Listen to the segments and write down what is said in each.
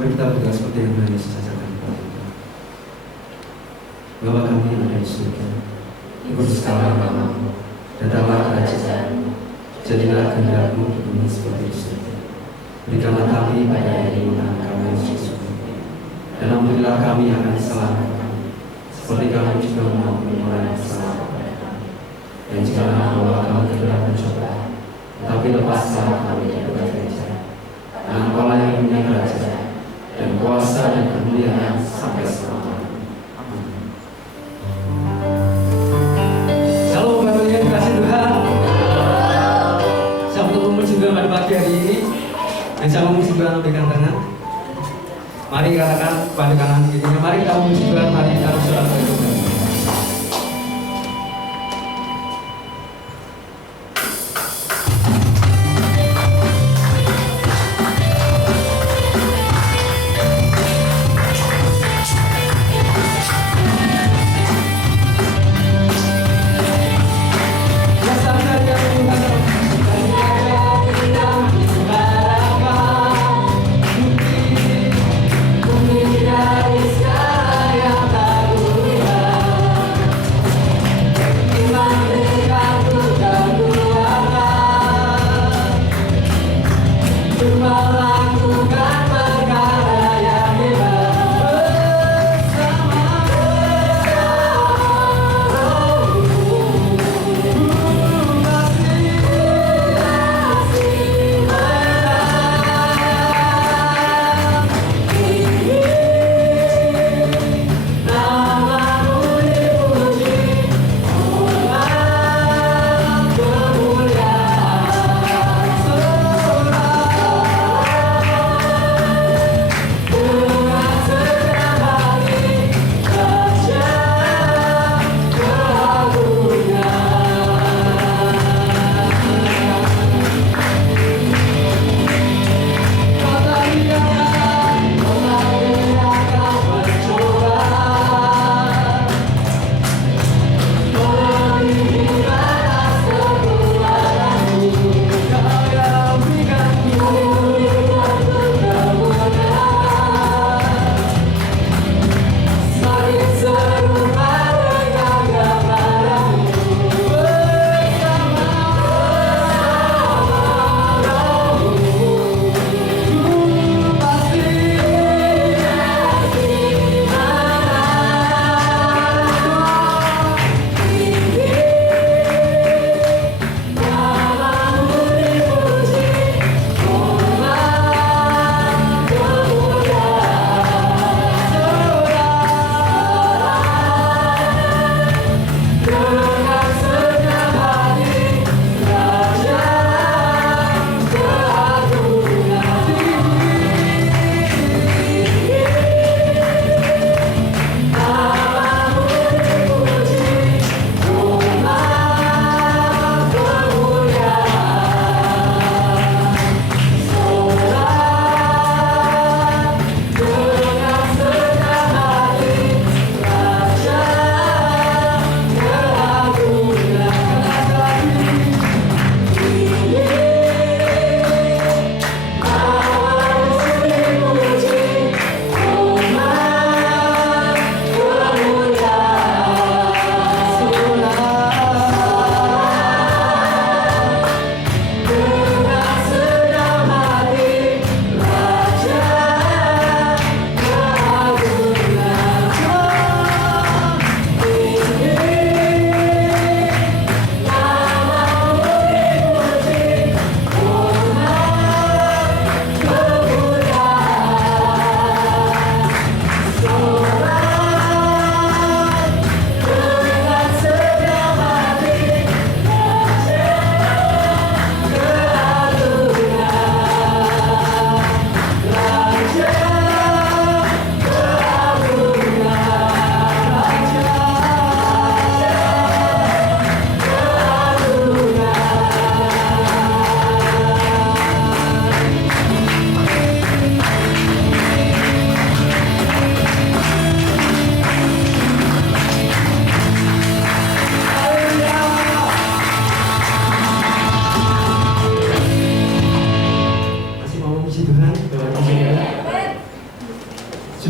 Mari kita berdoa seperti yang Tuhan Yesus ajarkan kepada kita. Bapa kami yang ada di surga, dikuduskanlah namamu, datanglah kerajaan-Mu, jadilah kehendak-Mu di bumi seperti di surga. Berikanlah kami pada hari ini makan kami yang secukupnya, dan ampunilah kami akan kesalahan kami, seperti kami juga mengampuni orang yang bersalah kepada kami. Dan janganlah membawa kami ke dalam pencobaan, tetapi lepaskanlah kami dari berbagai jahat. Karena Engkau yang punya kerajaan dan kuasa dan kemuliaan sampai selamanya. Amin. Halo Bapak Ibu yang dikasihi Tuhan. Saya bertemu juga pada pagi hari ini. Dan saya memuji Tuhan memberikan tangan. Mari katakan pada kanan kirinya, mari kita memuji Tuhan, mari kita bersorak kepada Tuhan.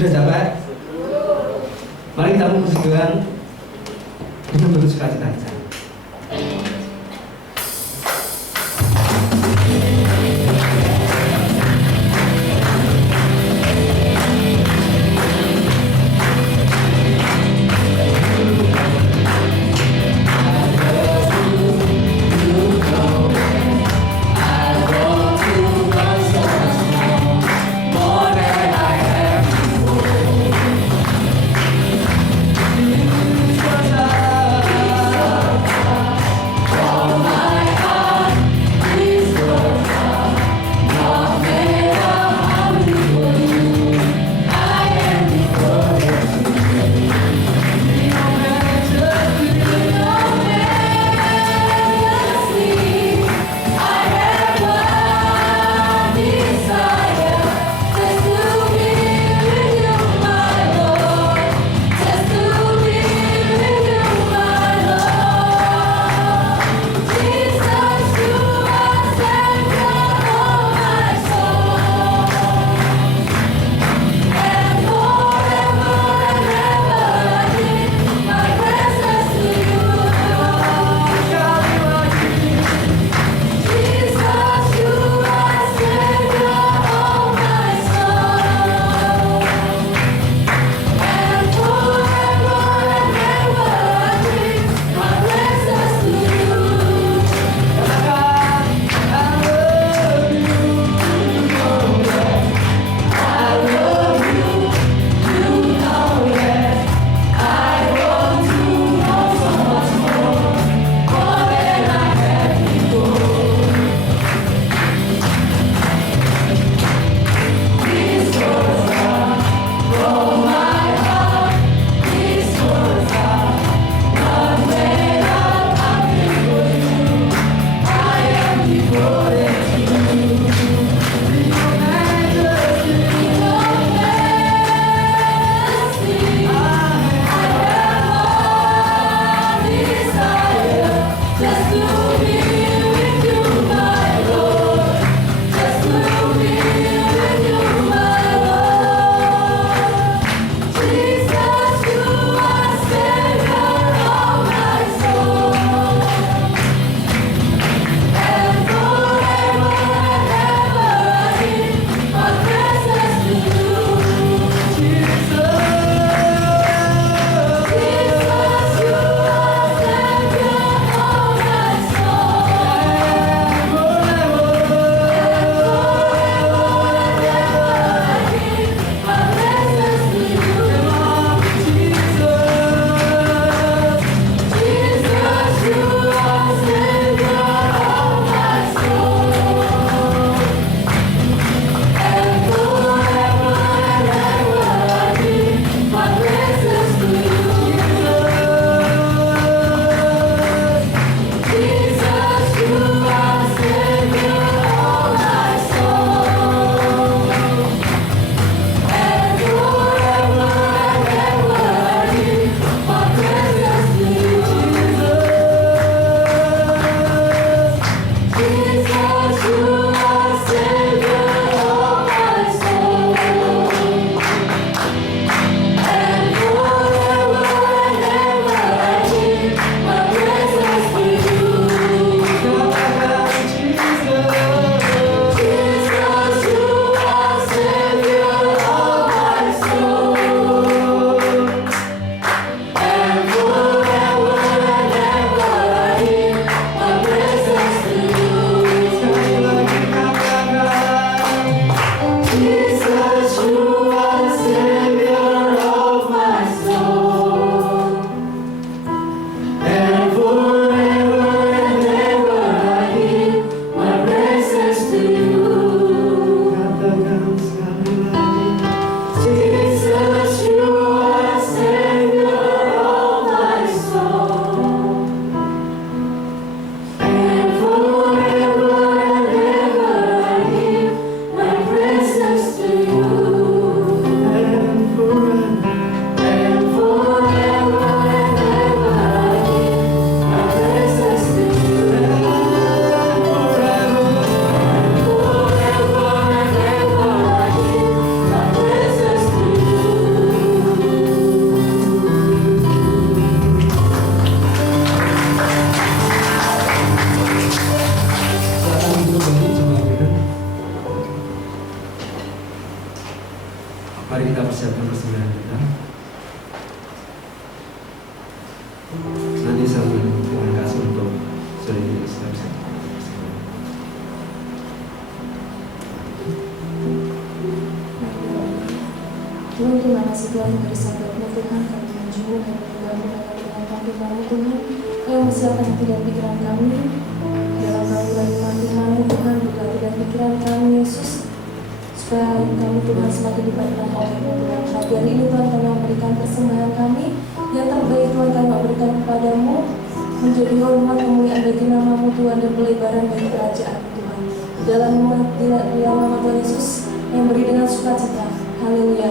Sudah capek? Mari kita puji Tuhan dengan bersuka cita. Mari kita persiapkan persembahan kita. Nanti sambil terima kasih untuk sore ini kita bisa. Tuhan, terima kasih Tuhan beri sahabatmu Tuhan, kami menjumpai dan menggabung dengan firman-Mu Tuhan. Kau masih akan hati dan pikiran kami dalam panggilan firman-Mu Tuhan, buka hati dan pikiran kami Yesus, supaya kami Tuhan semakin diberikan oleh-Mu Tuhan. Pagi hari ini Tuhan kami memberikan persembahan kami yang terbaik Tuhan kami memberikan kepadamu, menjadi hormat kemuliaan bagi nama-Mu Tuhan dan pelebaran bagi kerajaan Tuhan. Di dalam nama Tuhan Yesus yang beri dengan sukacita. Haleluya.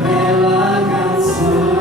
Relakan semua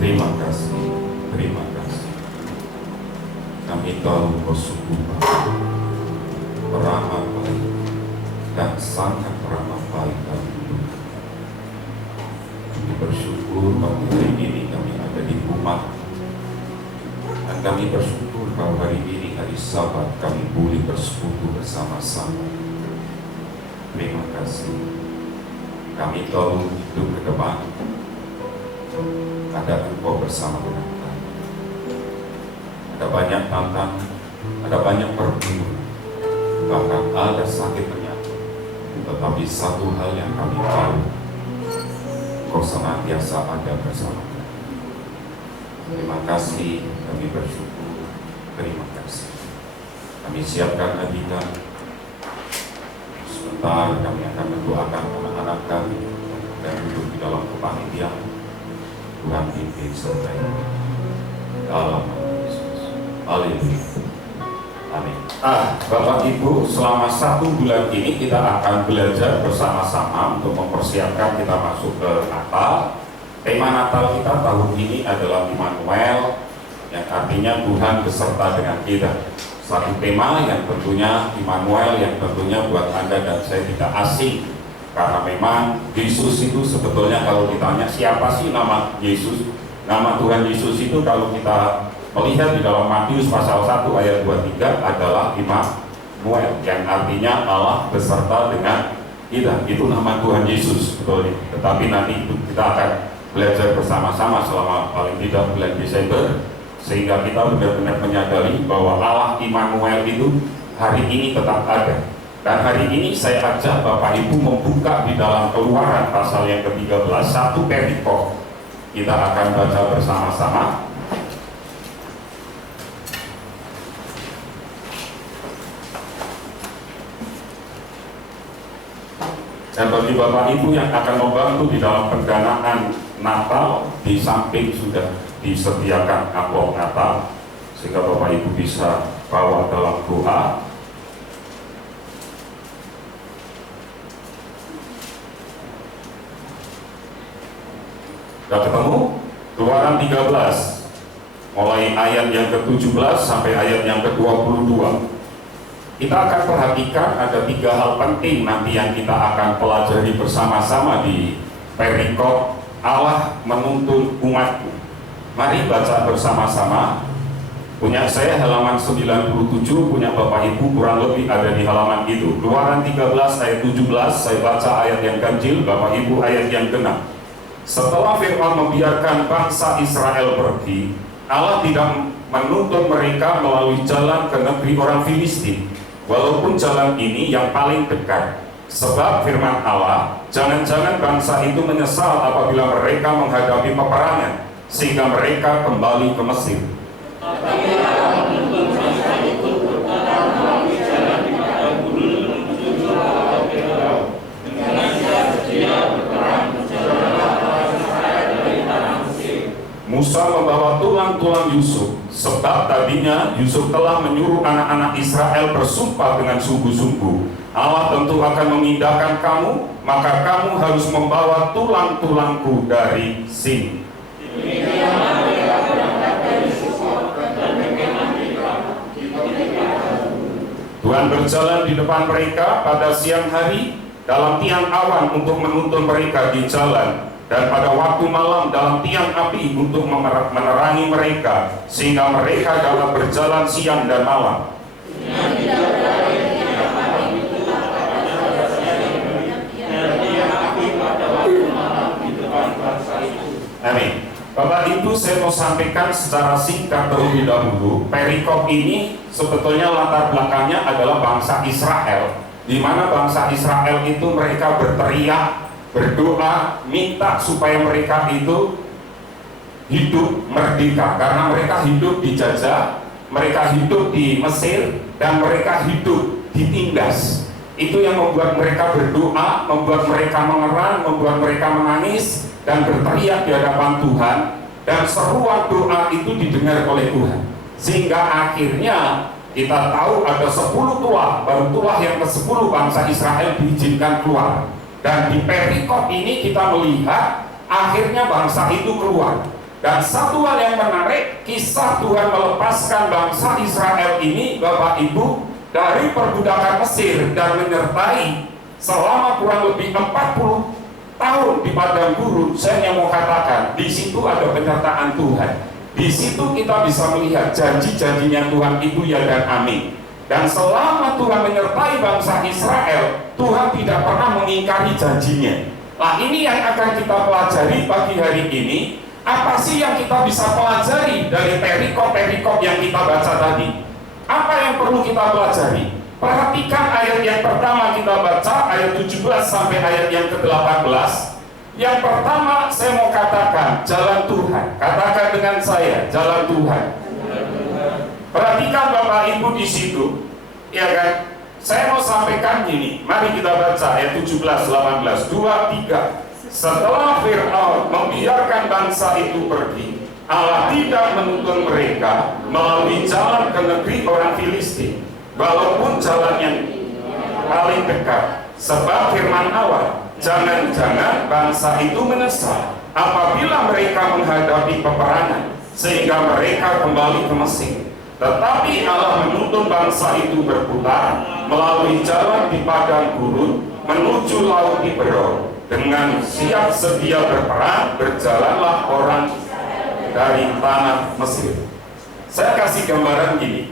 Terima kasih, terima kasih. Kami tahu Kau sungguh baik, ramah baik, dan sangat ramah baik dalam hidup. Kami bersyukur bahwa hari ini kami ada di rumah, dan kami bersyukur bahwa hari ini hari Sabat kami boleh bersekutu bersama-sama. Terima kasih. Kami tahu hidup ke depan ada Engkau bersama dengan kami. Ada banyak tantangan, ada banyak pergumulan, bahkan ada sakit penyakit. Tetapi satu hal yang kami tahu, Engkau senantiasa ada bersama kami. Terima kasih, kami bersyukur. Terima kasih. Kami siapkan hadiah. Sebentar kami akan mendoakan anak-anak kami dan duduk di dalam kepanitiaan. Tuhan pimpin sertai dalam nama Yesus. Haleluya. Amin. Bapak Ibu, selama 1 bulan ini kita akan belajar bersama-sama untuk mempersiapkan kita masuk ke Natal. Tema Natal kita tahun ini adalah Immanuel, yang artinya Tuhan beserta dengan kita. Satu tema yang tentunya Immanuel, yang tentunya buat Anda dan saya tidak asing, karena memang Yesus itu sebetulnya kalau ditanya siapa sih nama Yesus, nama Tuhan Yesus itu kalau kita melihat di dalam Matius pasal 1 ayat 23 adalah Immanuel, yang artinya Allah beserta dengan kita. Itu nama Tuhan Yesus sebetulnya. Tetapi nanti itu kita akan belajar bersama-sama selama paling tidak bulan Desember, sehingga kita benar-benar menyadari bahwa Allah Immanuel itu hari ini tetap ada. Dan hari ini saya ajak Bapak Ibu membuka di dalam Keluaran pasal yang ke-13, satu perikop. Kita akan baca bersama-sama. Dan bagi Bapak Ibu yang akan membantu di dalam pendanaan Natal, di samping sudah disediakan amplop Natal, sehingga Bapak Ibu bisa bawa dalam doa. Sudah ketemu? Keluaran 13 mulai ayat yang ke-17 sampai ayat yang ke-22. Kita akan perhatikan ada 3 hal penting nanti yang kita akan pelajari bersama-sama di perikop Allah menuntun umatku. Mari baca bersama-sama. Punya saya halaman 97, punya Bapak Ibu kurang lebih ada di halaman itu. Keluaran 13 ayat 17, saya baca ayat yang ganjil, Bapak Ibu ayat yang genap. Setelah Fir'aun membiarkan bangsa Israel pergi, Allah tidak menuntun mereka melalui jalan ke negeri orang Filistin, walaupun jalan ini yang paling dekat. Sebab firman Allah, jangan-jangan bangsa itu menyesal apabila mereka menghadapi peperangan, sehingga mereka kembali ke Mesir. Musa membawa tulang-tulang Yusuf, sebab tadinya Yusuf telah menyuruh anak-anak Israel bersumpah dengan sungguh-sungguh, Allah tentu akan memindahkan kamu, maka kamu harus membawa tulang-tulangku dari sini. Tuhan berjalan di depan mereka pada siang hari dalam tiang awan untuk menuntun mereka di jalan, dan pada waktu malam dalam tiang api untuk menerangi mereka, sehingga mereka dapat berjalan siang dan malam. Amin. Bapak Ibu, saya mau sampaikan secara singkat terlebih dahulu. Perikop ini sebetulnya latar belakangnya adalah bangsa Israel, di mana bangsa Israel itu mereka berteriak, berdoa, minta supaya mereka itu hidup merdeka, karena mereka hidup dijajah, mereka hidup di Mesir, dan mereka hidup ditindas. Itu yang membuat mereka berdoa, membuat mereka mengerang, membuat mereka menangis dan berteriak di hadapan Tuhan, dan seruan doa itu didengar oleh Tuhan, sehingga akhirnya kita tahu ada 10 tulah, baru tulah yang ke-10 bangsa Israel diizinkan keluar. Dan di perikop ini kita melihat akhirnya bangsa itu keluar. Dan satu hal yang menarik, kisah Tuhan melepaskan bangsa Israel ini, Bapak Ibu, dari perbudakan Mesir dan menyertai selama kurang lebih 40 tahun di padang gurun. Saya hanya mau katakan, di situ ada penyertaan Tuhan. Di situ kita bisa melihat janji-janjinya Tuhan itu ya dan amin. Dan selama Tuhan menyertai bangsa Israel, Tuhan tidak pernah mengingkari janjinya. Nah, ini yang akan kita pelajari pagi hari ini. Apa sih yang kita bisa pelajari dari perikop-perikop yang kita baca tadi? Apa yang perlu kita pelajari? Perhatikan ayat yang pertama kita baca, ayat 17 sampai ayat yang ke-18. Yang pertama saya mau katakan, jalan Tuhan. Katakan dengan saya, jalan Tuhan. Perhatikan Bapak Ibu di situ, ya kan? Saya mau sampaikan gini, mari kita baca ayat 17, 18, 2, 3. Setelah Fir'aun membiarkan bangsa itu pergi, Allah tidak menuntun mereka melalui jalan ke negeri orang Filistin, walaupun jalan yang paling dekat. Sebab firman Allah, jangan-jangan bangsa itu menyesal apabila mereka menghadapi peperangan, sehingga mereka kembali ke Mesir. Tetapi Allah menuntun bangsa itu berputar melalui jalan di padang gurun menuju laut Tiberor. Dengan siap sedia berperang, berjalanlah orang dari tanah Mesir. Saya kasih gambaran gini,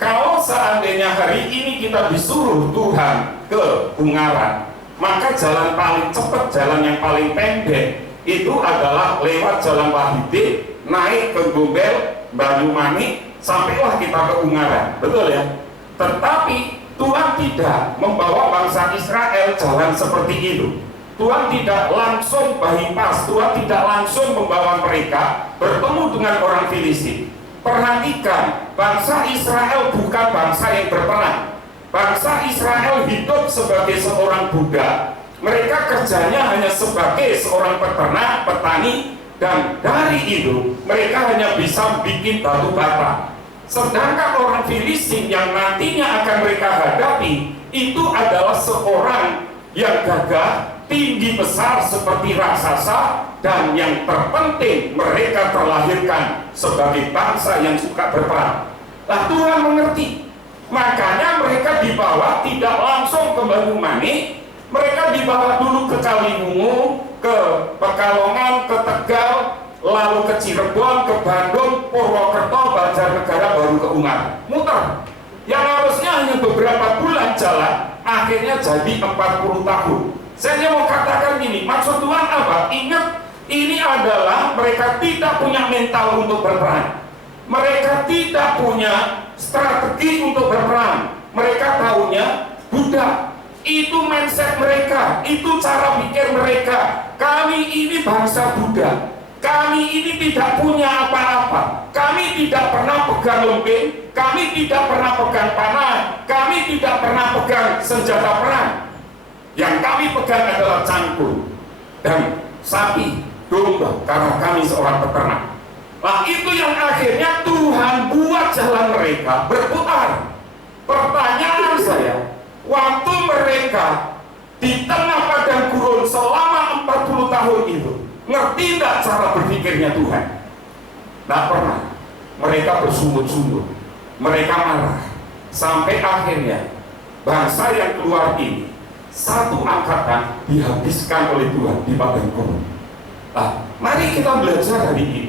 kalau seandainya hari ini kita disuruh Tuhan ke Ungaran, maka jalan paling cepat, jalan yang paling pendek itu adalah lewat Jalan Wahidin, naik ke Gombel, Banyumanik, sampailah kita ke Ungaran, betul ya? Tetapi Tuhan tidak membawa bangsa Israel jalan seperti itu. Tuhan tidak langsung bypass, Tuhan tidak langsung membawa mereka bertemu dengan orang Filistin. Perhatikan, bangsa Israel bukan bangsa yang berperang. Bangsa Israel hidup sebagai seorang budak. Mereka kerjanya hanya sebagai seorang peternak, petani, dan dari itu mereka hanya bisa bikin batu bata. Sedangkan orang Filistin yang nantinya akan mereka hadapi itu adalah seorang yang gagah, tinggi besar seperti raksasa, dan yang terpenting mereka terlahirkan sebagai bangsa yang suka berperang. Nah, Tuhan mengerti, makanya mereka dibawa tidak langsung ke Banyumanik, mereka dibawa dulu ke Kaliwungu, ke Pekalongan, ke Tegal, lalu ke Cirebon, ke Bandung, Purwokerto, Banjarnegara, baru ke Ungaran. Muter. Yang harusnya hanya beberapa bulan jalan, akhirnya jadi 40 tahun. Saya mau katakan gini, maksud Tuhan apa? Ingat, ini adalah mereka tidak punya mental untuk berperang. Mereka tidak punya strategi untuk berperang. Mereka tahunya budak. Itu mindset mereka, itu cara pikir mereka. Kami ini bangsa budak. Kami ini tidak punya apa-apa. Kami tidak pernah pegang lembing. Kami tidak pernah pegang panah. Kami tidak pernah pegang senjata perang. Yang kami pegang adalah cangkul dan sapi, domba, karena kami seorang peternak. Nah, itu yang akhirnya Tuhan buat jalan mereka berputar. Pertanyaan saya, waktu mereka di tengah padang gurun selama 40 tahun itu, ngerti tidak cara berpikirnya Tuhan? Tidak pernah. Mereka bersungut-sungut, mereka marah, sampai akhirnya bangsa yang keluar ini satu angkatan dihabiskan oleh Tuhan di padang gurun. Nah, mari kita belajar hari ini.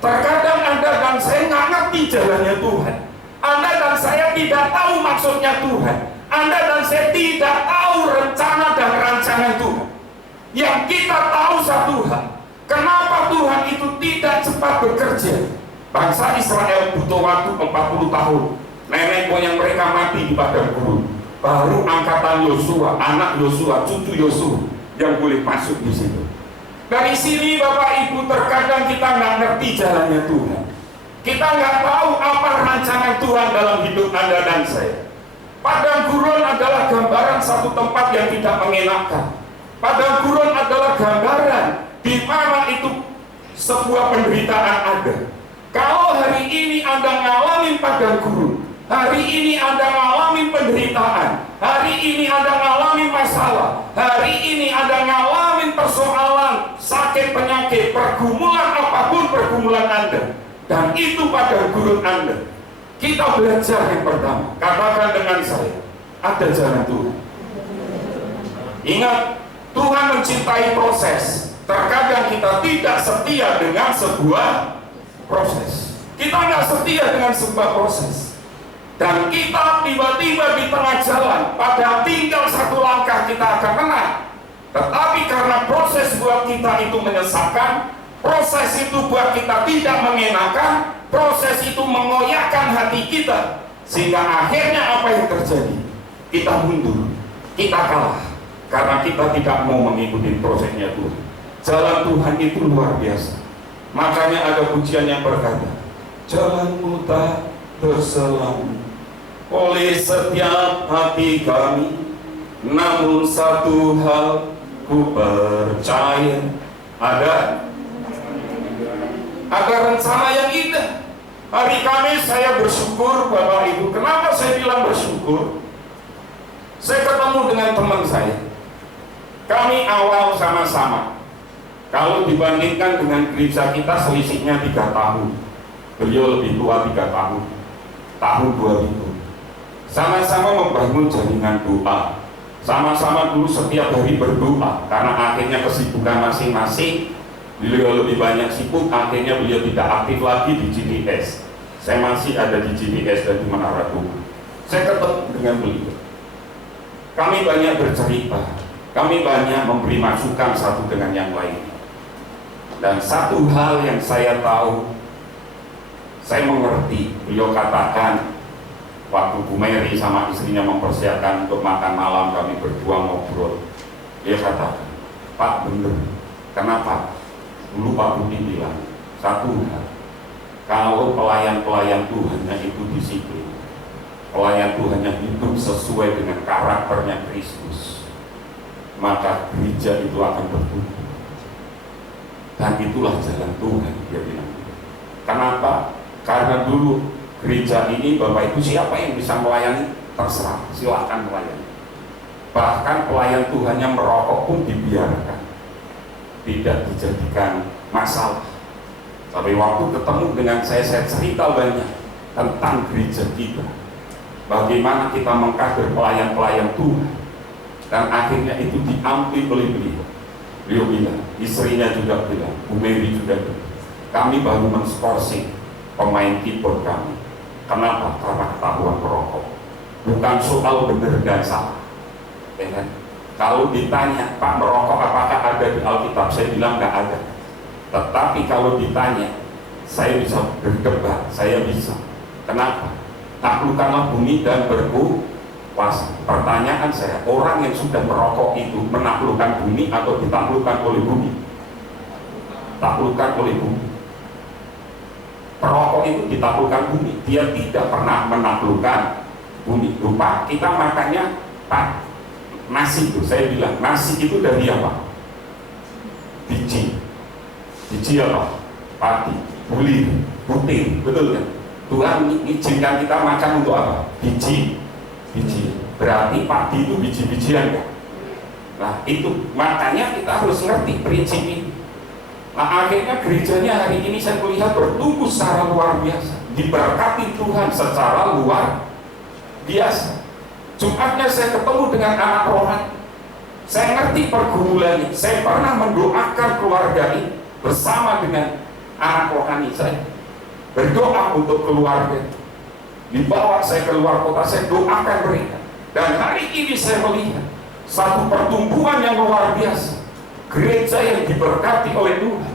Terkadang Anda dan saya nggak ngerti jalannya Tuhan. Anda dan saya tidak tahu maksudnya Tuhan. Anda dan saya tidak tahu rencana dan rancangan Tuhan. Yang kita tahu satu hal, kenapa Tuhan itu tidak cepat bekerja? Bangsa Israel butuh waktu 40 tahun. Nenek moyang mereka mati di padang gurun. Baru angkatan Yosua, anak Yosua, cucu Yosua yang boleh masuk di situ. Dari sini Bapak Ibu, terkadang kita nggak ngerti jalannya Tuhan. Kita nggak tahu apa rancangan Tuhan dalam hidup Anda dan saya. Padang gurun adalah gambaran satu tempat yang tidak mengenakan. Padang gurun adalah gambaran di mana itu sebuah penderitaan ada. Kalau hari ini Anda ngalamin padang gurun, hari ini Anda ngalamin penderitaan, hari ini Anda ngalamin masalah, hari ini Anda ngalamin apapun persoalan, sakit penyakit, pergumulan apapun pergumulan Anda, dan itu pada gurun Anda, kita belajar yang pertama. Katakan dengan saya, ada jalan Tuhan. Ingat, Tuhan mencintai proses. Terkadang kita tidak setia dengan sebuah proses. Kita nggak setia dengan sebuah proses. Dan kita tiba-tiba di tengah jalan, padahal tinggal satu langkah kita akan menang. Tetapi karena proses buat kita itu menyesatkan, proses itu buat kita tidak mengenakan, proses itu mengoyakkan hati kita, sehingga akhirnya apa yang terjadi? Kita mundur, kita kalah, karena kita tidak mau mengikuti prosesnya Tuhan. Jalan Tuhan itu luar biasa. Makanya ada pujian yang berkata, jalanmu tak terselam oleh setiap hati kami, namun satu hal ku percaya, ada rencana yang indah. Hari Kamis saya bersyukur Bapak Ibu. Kenapa saya bilang bersyukur? Saya ketemu dengan teman saya. Kami awal sama-sama. Kalau dibandingkan dengan gereja kita selisihnya 3 tahun. Beliau lebih tua 3 tahun. Tahun 2000. Sama-sama membangun jaringan doa. Sama-sama dulu setiap hari berdoa. Karena akhirnya kesibukan masing-masing. Beliau lebih banyak sibuk, akhirnya beliau tidak aktif lagi di GDS. Saya masih ada di GDS dan di Menara Tuhan. Saya ketemu dengan beliau. Kami banyak bercerita. Kami banyak memberi masukan satu dengan yang lain. Dan satu hal yang saya tahu, saya mengerti. Beliau katakan, waktu Bu Mary sama istrinya mempersiapkan untuk makan malam, kami berdua ngobrol. Dia katakan, Pak bener, kenapa? Dulu Pak Budi bilang, satu hal, kalau pelayan-pelayan Tuhannya itu disiplin, pelayan Tuhannya hidup sesuai dengan karakternya Kristus, maka gereja itu akan bertumbuh. Dan itulah jalan Tuhan, dia bilang. Kenapa? Karena dulu gereja ini, Bapak Ibu, siapa yang bisa melayani? Terserah, silakan melayani. Bahkan pelayan Tuhan yang merokok pun dibiarkan, tidak dijadikan masalah. Tapi waktu ketemu dengan saya cerita banyak tentang gereja kita, bagaimana kita mengkader pelayan-pelayan Tuhan, dan akhirnya itu diambil oleh beliau. Beliau bilang, istrinya juga bilang, Bu Mary juga bilang, kami baru menskorsing pemain keyboard kami. Kenapa? Karena ketahuan merokok. Bukan soal benar dan salah, ya kan? Kalau ditanya, Pak merokok apakah ada di Alkitab? Saya bilang nggak ada. Tetapi kalau ditanya, saya bisa berdebat, saya bisa. Kenapa? Taklukkanlah bumi dan berkuasa. Pertanyaan saya, orang yang sudah merokok itu menaklukkan bumi atau ditaklukkan oleh bumi? Taklukkan oleh bumi. Perokok itu ditaklukkan bumi, dia tidak pernah menaklukkan bumi. Lupa, kita makannya Pak, nasi itu, saya bilang, nasi itu dari apa? Biji. Biji apa? Padi, bulir, putih, betul kan? Tuhan izinkan kita makan untuk apa? Biji. Biji. Berarti padi itu biji-bijian kan? Nah itu, makanya kita harus ngerti prinsip ini. Nah akhirnya gerejanya hari ini saya melihat bertumbuh secara luar biasa, diberkati Tuhan secara luar biasa. Jumatnya saya ketemu dengan anak rohani, saya ngerti pergumulannya. Saya pernah mendoakan keluarga ini bersama dengan anak rohani saya, berdoa untuk keluarga. Dibawa saya keluar kota, saya doakan mereka. Dan hari ini saya melihat satu pertumbuhan yang luar biasa, gereja yang diberkati oleh Tuhan.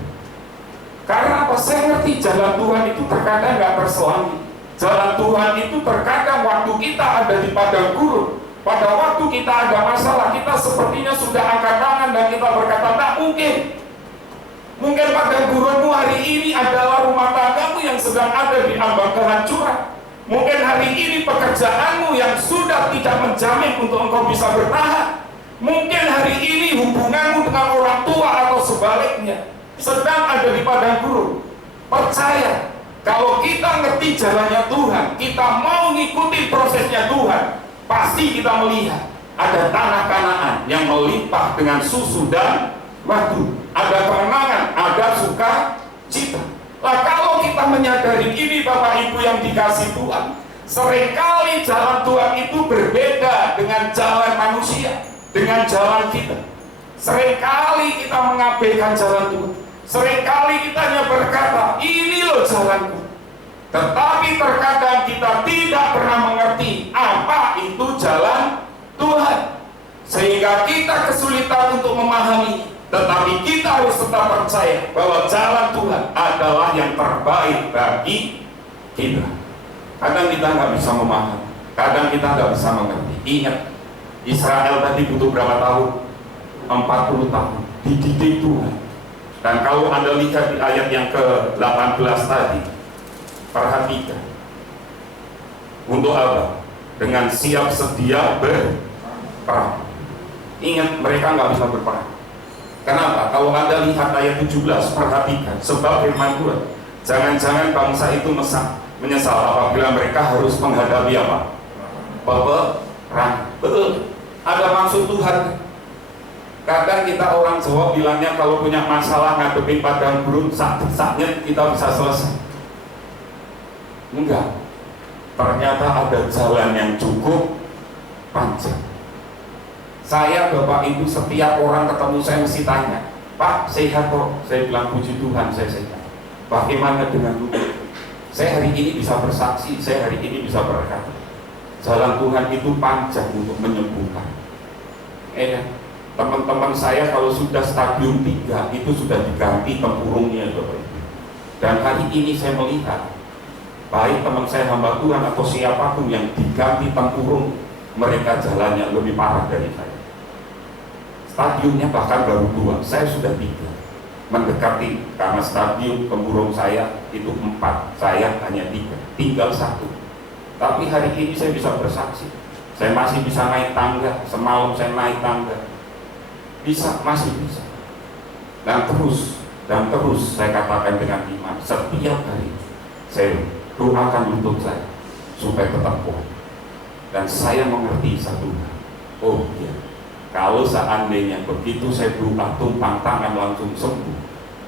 Karena apa? Saya ngerti jalan Tuhan itu terkadang nggak terselami. Jalan Tuhan itu terkadang waktu kita ada di padang gurun, pada waktu kita ada masalah, kita sepertinya sudah angkat tangan dan kita berkata, tak mungkin. Mungkin padang gurunmu hari ini adalah rumah tanggamu yang sedang ada di ambang kehancuran. Mungkin hari ini pekerjaanmu yang sudah tidak menjamin untuk engkau bisa bertahan. Mungkin hari ini hubunganmu dengan orang tua atau sebaliknya sedang ada di padang gurun. Percaya, kalau kita ngerti jalannya Tuhan, kita mau ngikuti prosesnya Tuhan, pasti kita melihat ada tanah Kanaan yang melimpah dengan susu dan madu, ada kemenangan, ada sukacita. Nah, kalau kita menyadari ini Bapak Ibu yang dikasih Tuhan, seringkali jalan Tuhan itu berbeda dengan jalan manusia, dengan jalan kita. Seringkali kita mengabaikan jalan Tuhan. Seringkali kita hanya berkata, ini loh jalanku. Tetapi terkadang kita tidak pernah mengerti apa itu jalan Tuhan, sehingga kita kesulitan untuk memahami. Tetapi kita harus tetap percaya bahwa jalan Tuhan adalah yang terbaik bagi kita. Kadang kita nggak bisa memahami, kadang kita nggak bisa mengerti. Ingat, Israel tadi butuh berapa tahun? 40 tahun dididik Tuhan. Dan kalau Anda lihat di ayat yang ke-18 tadi, perhatikan, untuk apa? Dengan siap sedia berperang. Ingat, mereka nggak bisa berperang. Kenapa? Kalau Anda lihat ayat 17, perhatikan, sebab firman Tuhan, jangan-jangan bangsa itu menyesal apabila mereka harus menghadapi apa? Peperang. Betul, ada maksud Tuhan. Kadang kita orang Jawa bilangnya kalau punya masalah ngadepin padang gurun, sak-saknya kita bisa selesai. Enggak, ternyata ada jalan yang cukup panjang. Saya, Bapak Ibu, setiap orang ketemu saya mesti tanya, Pak, sehat kok? Saya bilang, puji Tuhan, saya sehat. Bagaimana dengan lu? Saya hari ini bisa bersaksi, saya hari ini bisa berkata, jalan Tuhan itu panjang untuk menyembuhkan. Teman-teman saya kalau sudah stadium 3 itu sudah diganti tempurungnya, Bapak Ibu. Dan hari ini saya melihat, baik teman saya hamba Tuhan atau siapapun yang diganti tempurung, mereka jalannya lebih parah dari saya. Stadiumnya bahkan baru 2, saya sudah 3. Mendekati, karena stadium tempurung saya itu 4, saya hanya 3, tinggal 1. Tapi hari ini saya bisa bersaksi, saya masih bisa naik tangga. Semalam saya naik tangga, bisa, masih bisa. Dan terus saya katakan dengan iman, setiap hari saya doakan untuk saya supaya tetap kuat. Dan saya mengerti satu hal, oh iya, kalau seandainya begitu saya berubah tumpang tangan langsung sembuh,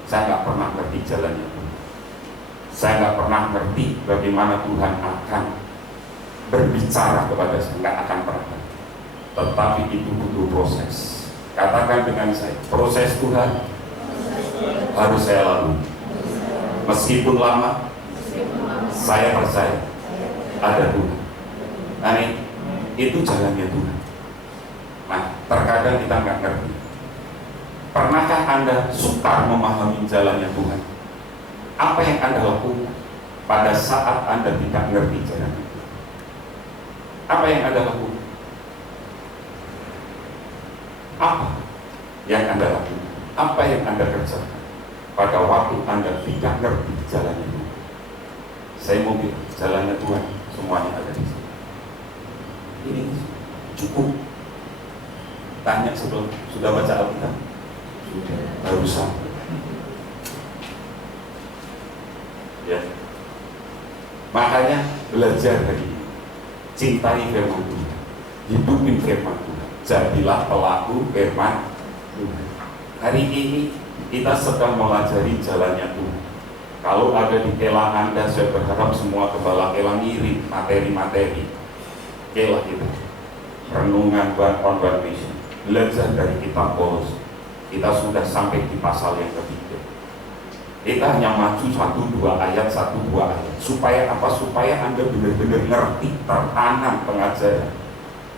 saya nggak pernah ngerti jalannya Tuhan. Saya nggak pernah ngerti bagaimana Tuhan akan berbicara kepada saya, nggak akan pernah. Tetapi itu butuh proses. Katakan dengan saya, proses Tuhan harus saya lalui. Meskipun lama, saya percaya ada Tuhan. Nah, itu jalannya Tuhan. Nah, terkadang kita nggak ngerti. Pernahkah Anda sukar memahami jalannya Tuhan? Apa yang Anda lakukan pada saat Anda tidak ngerti jalannya Tuhan? Apa yang Anda lakukan? Apa yang Anda lakukan? Apa yang Anda kerjakan pada waktu Anda tidak ngerti jalannya Tuhan? Saya mau bilang, jalannya Tuhan semuanya ada di sini. Ini cukup. Tanya sebelum sudah baca Alkitab? Sudah, barusan. Ya. Makanya belajar hari ini, cintai firman Tuhan, hidupin firman Tuhan, jadilah pelaku firman Tuhan. Hari ini kita sedang melajari jalannya Tuhan. Kalau ada di kela Anda, saya berharap semua kepala kela ngirim materi-materi kela kita, renungan on mission, belajar dari kitab Paulus. Kita sudah sampai di pasal yang ketiga. Kita hanya maju 1-2 ayat, supaya apa? Supaya Anda benar-benar ngerti, tertanam pengajaran.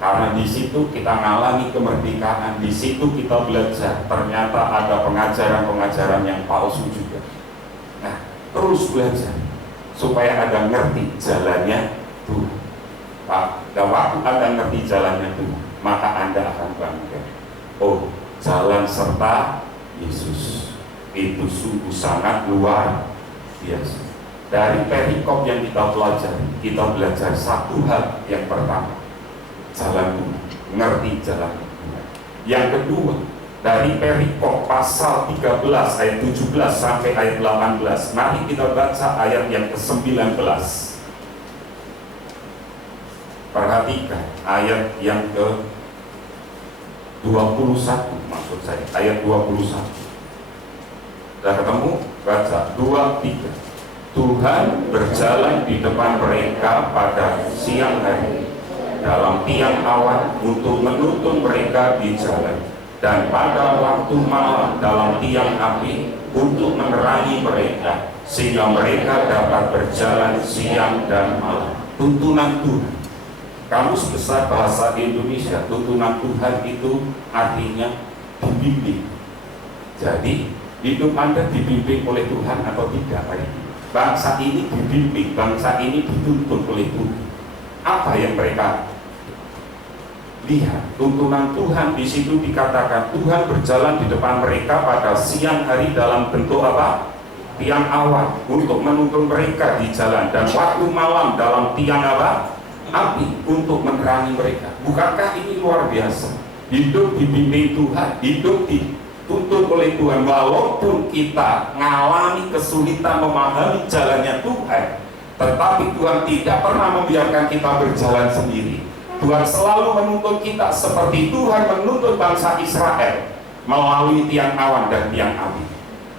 Karena di situ kita ngalami kemerdekaan, di situ kita belajar ternyata ada pengajaran-pengajaran yang palsu juga. Nah, terus belajar supaya Anda ngerti jalannya Tuhan. Dan waktu Anda ngerti jalannya Tuhan, maka Anda akan bangga. Oh, jalan serta Yesus itu sungguh sangat luar biasa. Dari perikop yang kita pelajari, kita belajar satu hal. Yang pertama, jalan Tuhan, ngerti jalan Tuhan. Yang kedua, dari perikop pasal 13 ayat 17 sampai ayat 18, mari kita baca ayat yang ke-19. Perhatikan ayat yang 21 maksud saya, ayat 21. Sudah ketemu? Baca 23. Tuhan berjalan di depan mereka pada siang hari dalam tiang awan untuk menuntun mereka di jalan, dan pada waktu malam dalam tiang api untuk menerangi mereka, sehingga mereka dapat berjalan siang dan malam. Tuntunan Tuhan. Kamus Besar Bahasa Indonesia, tuntunan Tuhan itu artinya dibimbing. Jadi hidup Anda dibimbing oleh Tuhan atau tidak hari ini? Bangsa ini dibimbing, bangsa ini dituntun oleh Tuhan. Apa yang mereka lihat? Tuntunan Tuhan di situ dikatakan Tuhan berjalan di depan mereka pada siang hari dalam bentuk apa? Tiang awan untuk menuntun mereka di jalan, dan waktu malam dalam tiang apa? Api untuk menerangi mereka. Bukankah ini luar biasa? Hidup dibimbing Tuhan, hidup dituntun oleh Tuhan. Walaupun kita mengalami kesulitan memahami jalannya Tuhan, tetapi Tuhan tidak pernah membiarkan kita berjalan sendiri. Tuhan selalu menuntun kita seperti Tuhan menuntun bangsa Israel melalui tiang awan dan tiang api.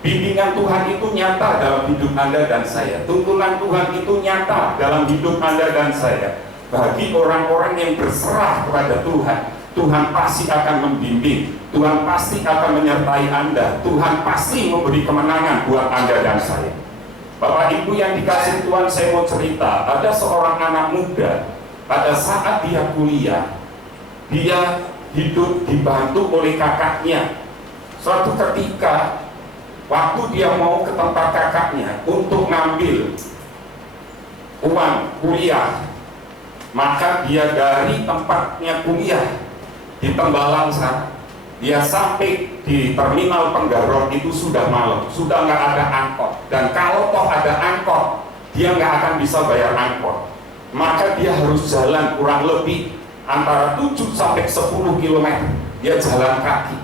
Bimbingan Tuhan itu nyata dalam hidup Anda dan saya. Tuntunan Tuhan itu nyata dalam hidup Anda dan saya. Bagi orang-orang yang berserah kepada Tuhan, Tuhan pasti akan membimbing, Tuhan pasti akan menyertai Anda, Tuhan pasti memberi kemenangan buat Anda dan saya. Bapak Ibu yang dikasihi Tuhan, saya mau cerita, ada seorang anak muda, pada saat dia kuliah, dia hidup dibantu oleh kakaknya. Suatu ketika, waktu dia mau ke tempat kakaknya untuk ngambil uang kuliah, maka dia dari tempatnya kuliah di Tembalang sana, dia sampai di terminal Penggarong itu sudah malam, sudah nggak ada angkot, dan kalau toh ada angkot, dia nggak akan bisa bayar angkot, maka dia harus jalan kurang lebih antara 7 sampai 10 km, dia jalan kaki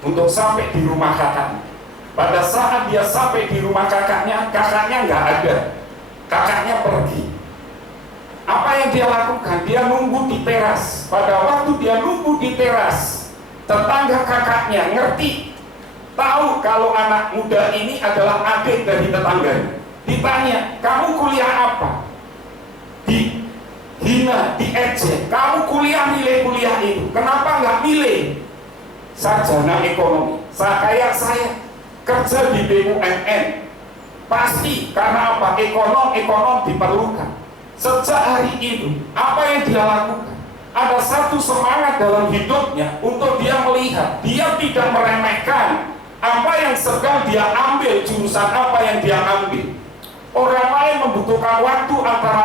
untuk sampai di rumah kakaknya. Pada saat dia sampai di rumah kakaknya nggak ada, kakaknya pergi. Apa yang dia lakukan? Dia nunggu di teras. Pada waktu dia nunggu di teras, tetangga kakaknya ngerti, tahu kalau anak muda ini adalah adik dari tetangganya. Ditanya, kamu kuliah apa? Dihina, diejek. Kamu kuliah, milih kuliah itu. Kenapa nggak milih sarjana ekonomi? Kayak saya kerja di BUMN. Pasti karena apa? Ekonom diperlukan. Sejak hari itu, apa yang dia lakukan? Ada satu semangat dalam hidupnya untuk dia melihat, dia tidak meremehkan apa yang sedang dia ambil, jurusan apa yang dia ambil. Orang lain membutuhkan waktu antara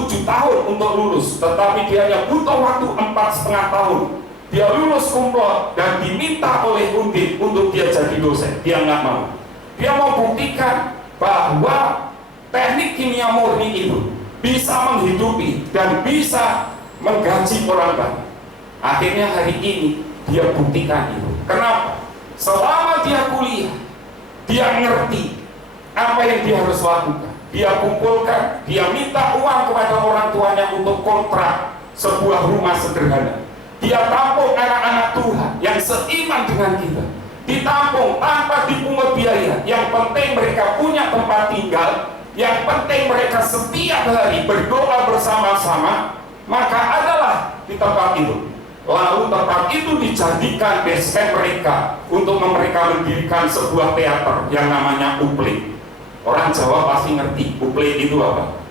6-7 tahun untuk lulus, tetapi dia hanya butuh waktu 4,5 tahun. Dia lulus kumlot dan diminta oleh Undip untuk dia jadi dosen. Dia nggak mau. Dia mau buktikan bahwa teknik kimia murni itu bisa menghidupi dan bisa menggaji orang banyak. Akhirnya hari ini dia buktikan itu. Kenapa? Selama dia kuliah, dia ngerti apa yang dia harus lakukan. Dia kumpulkan, dia minta uang kepada orang tuanya untuk kontrak sebuah rumah sederhana. Dia tampung anak-anak Tuhan yang seiman dengan kita. Ditampung tanpa dipungut biaya. Yang penting mereka punya tempat tinggal. Yang penting mereka setiap hari berdoa bersama-sama, maka adalah di tempat itu. Lalu tempat itu dijadikan base camp mereka untuk mereka mendirikan sebuah teater yang namanya Uple. Orang Jawa pasti ngerti Uple itu apa?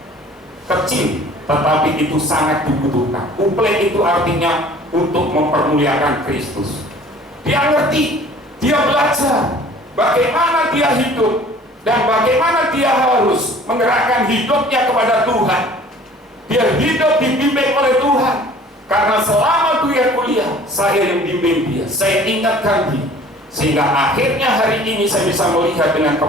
Kecil, tetapi itu sangat dibutuhkan. Uple itu artinya untuk mempermuliakan Kristus. Dia ngerti, dia belajar bagaimana dia hidup dan bagaimana dia harus menggerakkan hidupnya kepada Tuhan. Dia hidup dibimbing oleh Tuhan. Karena selama dia kuliah, saya yang bimbing dia, saya ingatkan dia, sehingga akhirnya hari ini saya bisa melihat dengan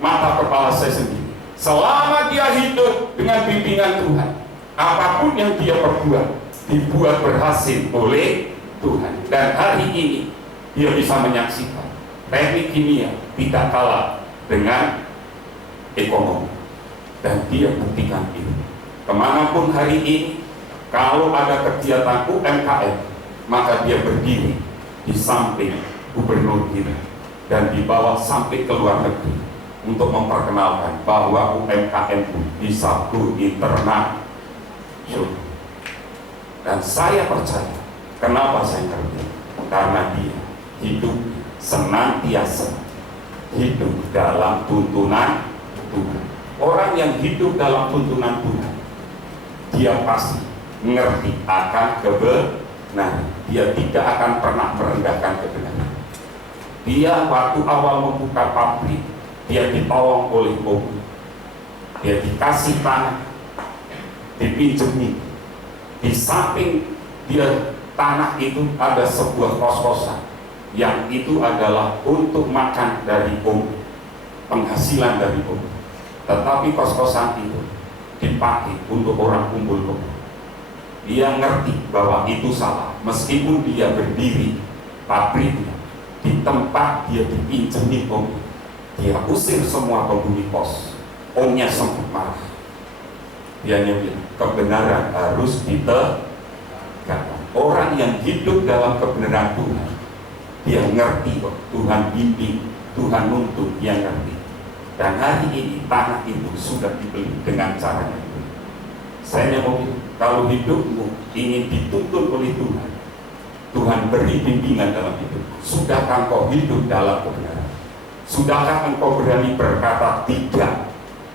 mata kepala saya sendiri. Selama dia hidup dengan bimbingan Tuhan, apapun yang dia perbuat dibuat berhasil oleh Tuhan. Dan hari ini dia bisa menyaksikan teknik kimia tidak kalah dengan ekonomi, dan dia buktikan itu. Kemanapun hari ini, kalau ada kegiatan UMKM, maka dia berdiri di samping gubernur kita dan dibawa sampai ke luar negeri untuk memperkenalkan bahwa UMKM bisa go internasional. Dan saya percaya, kenapa saya ngerti? Karena dia hidup senantiasa hidup dalam tuntunan Tuhan. Orang yang hidup dalam tuntunan Tuhan, dia pasti mengerti akan kebenaran. Dia tidak akan pernah merendahkan kebenaran. Dia waktu awal membuka pabrik, dia ditolong oleh Om. Dia dikasih tanah, dipinjemi. Di samping dia tanah itu ada sebuah kos-kosan yang itu adalah untuk makan dari Om, penghasilan dari Om. Tetapi kos-kosan itu dipakai untuk orang kumpul kebo. Dia ngerti bahwa itu salah, meskipun dia berdiri pabriknya di tempat dia dipinjemi Om. Dia usir semua penghuni kos. Omnya sempat marah. Dia bilang, kebenaran harus ditegakkan. Orang yang hidup dalam kebenaran Tuhan, dia ngerti kok, Tuhan bimbing, Tuhan nuntun, dia ngerti. Dan hari ini tanah itu sudah dibeli dengan caranya itu. Saya mau bilang, kalau hidupmu ingin dituntun oleh Tuhan, Tuhan beri bimbingan dalam hidup. Sudahkah engkau hidup dalam kebenaran? Sudahkah engkau berani berkata tidak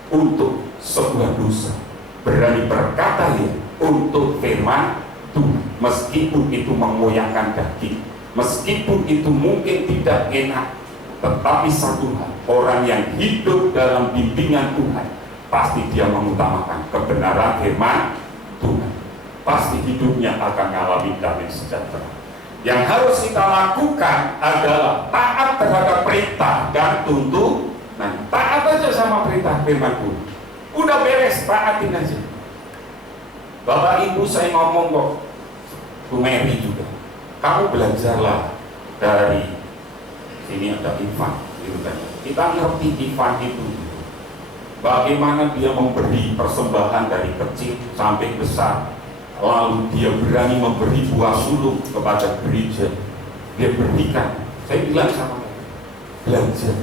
untuk sebuah dosa? Berani berkata ya untuk firman Tuhan, meskipun itu mengoyakkan daging, meskipun itu mungkin tidak enak. Tetapi satu hal, orang yang hidup dalam bimbingan Tuhan, pasti dia mengutamakan kebenaran firman Tuhan. Pasti hidupnya akan mengalami damai sejahtera. Yang harus kita lakukan adalah taat terhadap perintah dan tuntunan. Taat aja sama perintah firman Tuhan. Udah beres, taatin aja. Bapak Ibu, saya ngomong kok, Bu Mary juga, kamu belajarlah dari ini ada Ivan, kita ngerti Ivan itu bagaimana dia memberi persembahan dari kecil sampai besar, lalu dia berani memberi buah sulung kepada gereja, dia berikan. Saya bilang sama dia, belajar,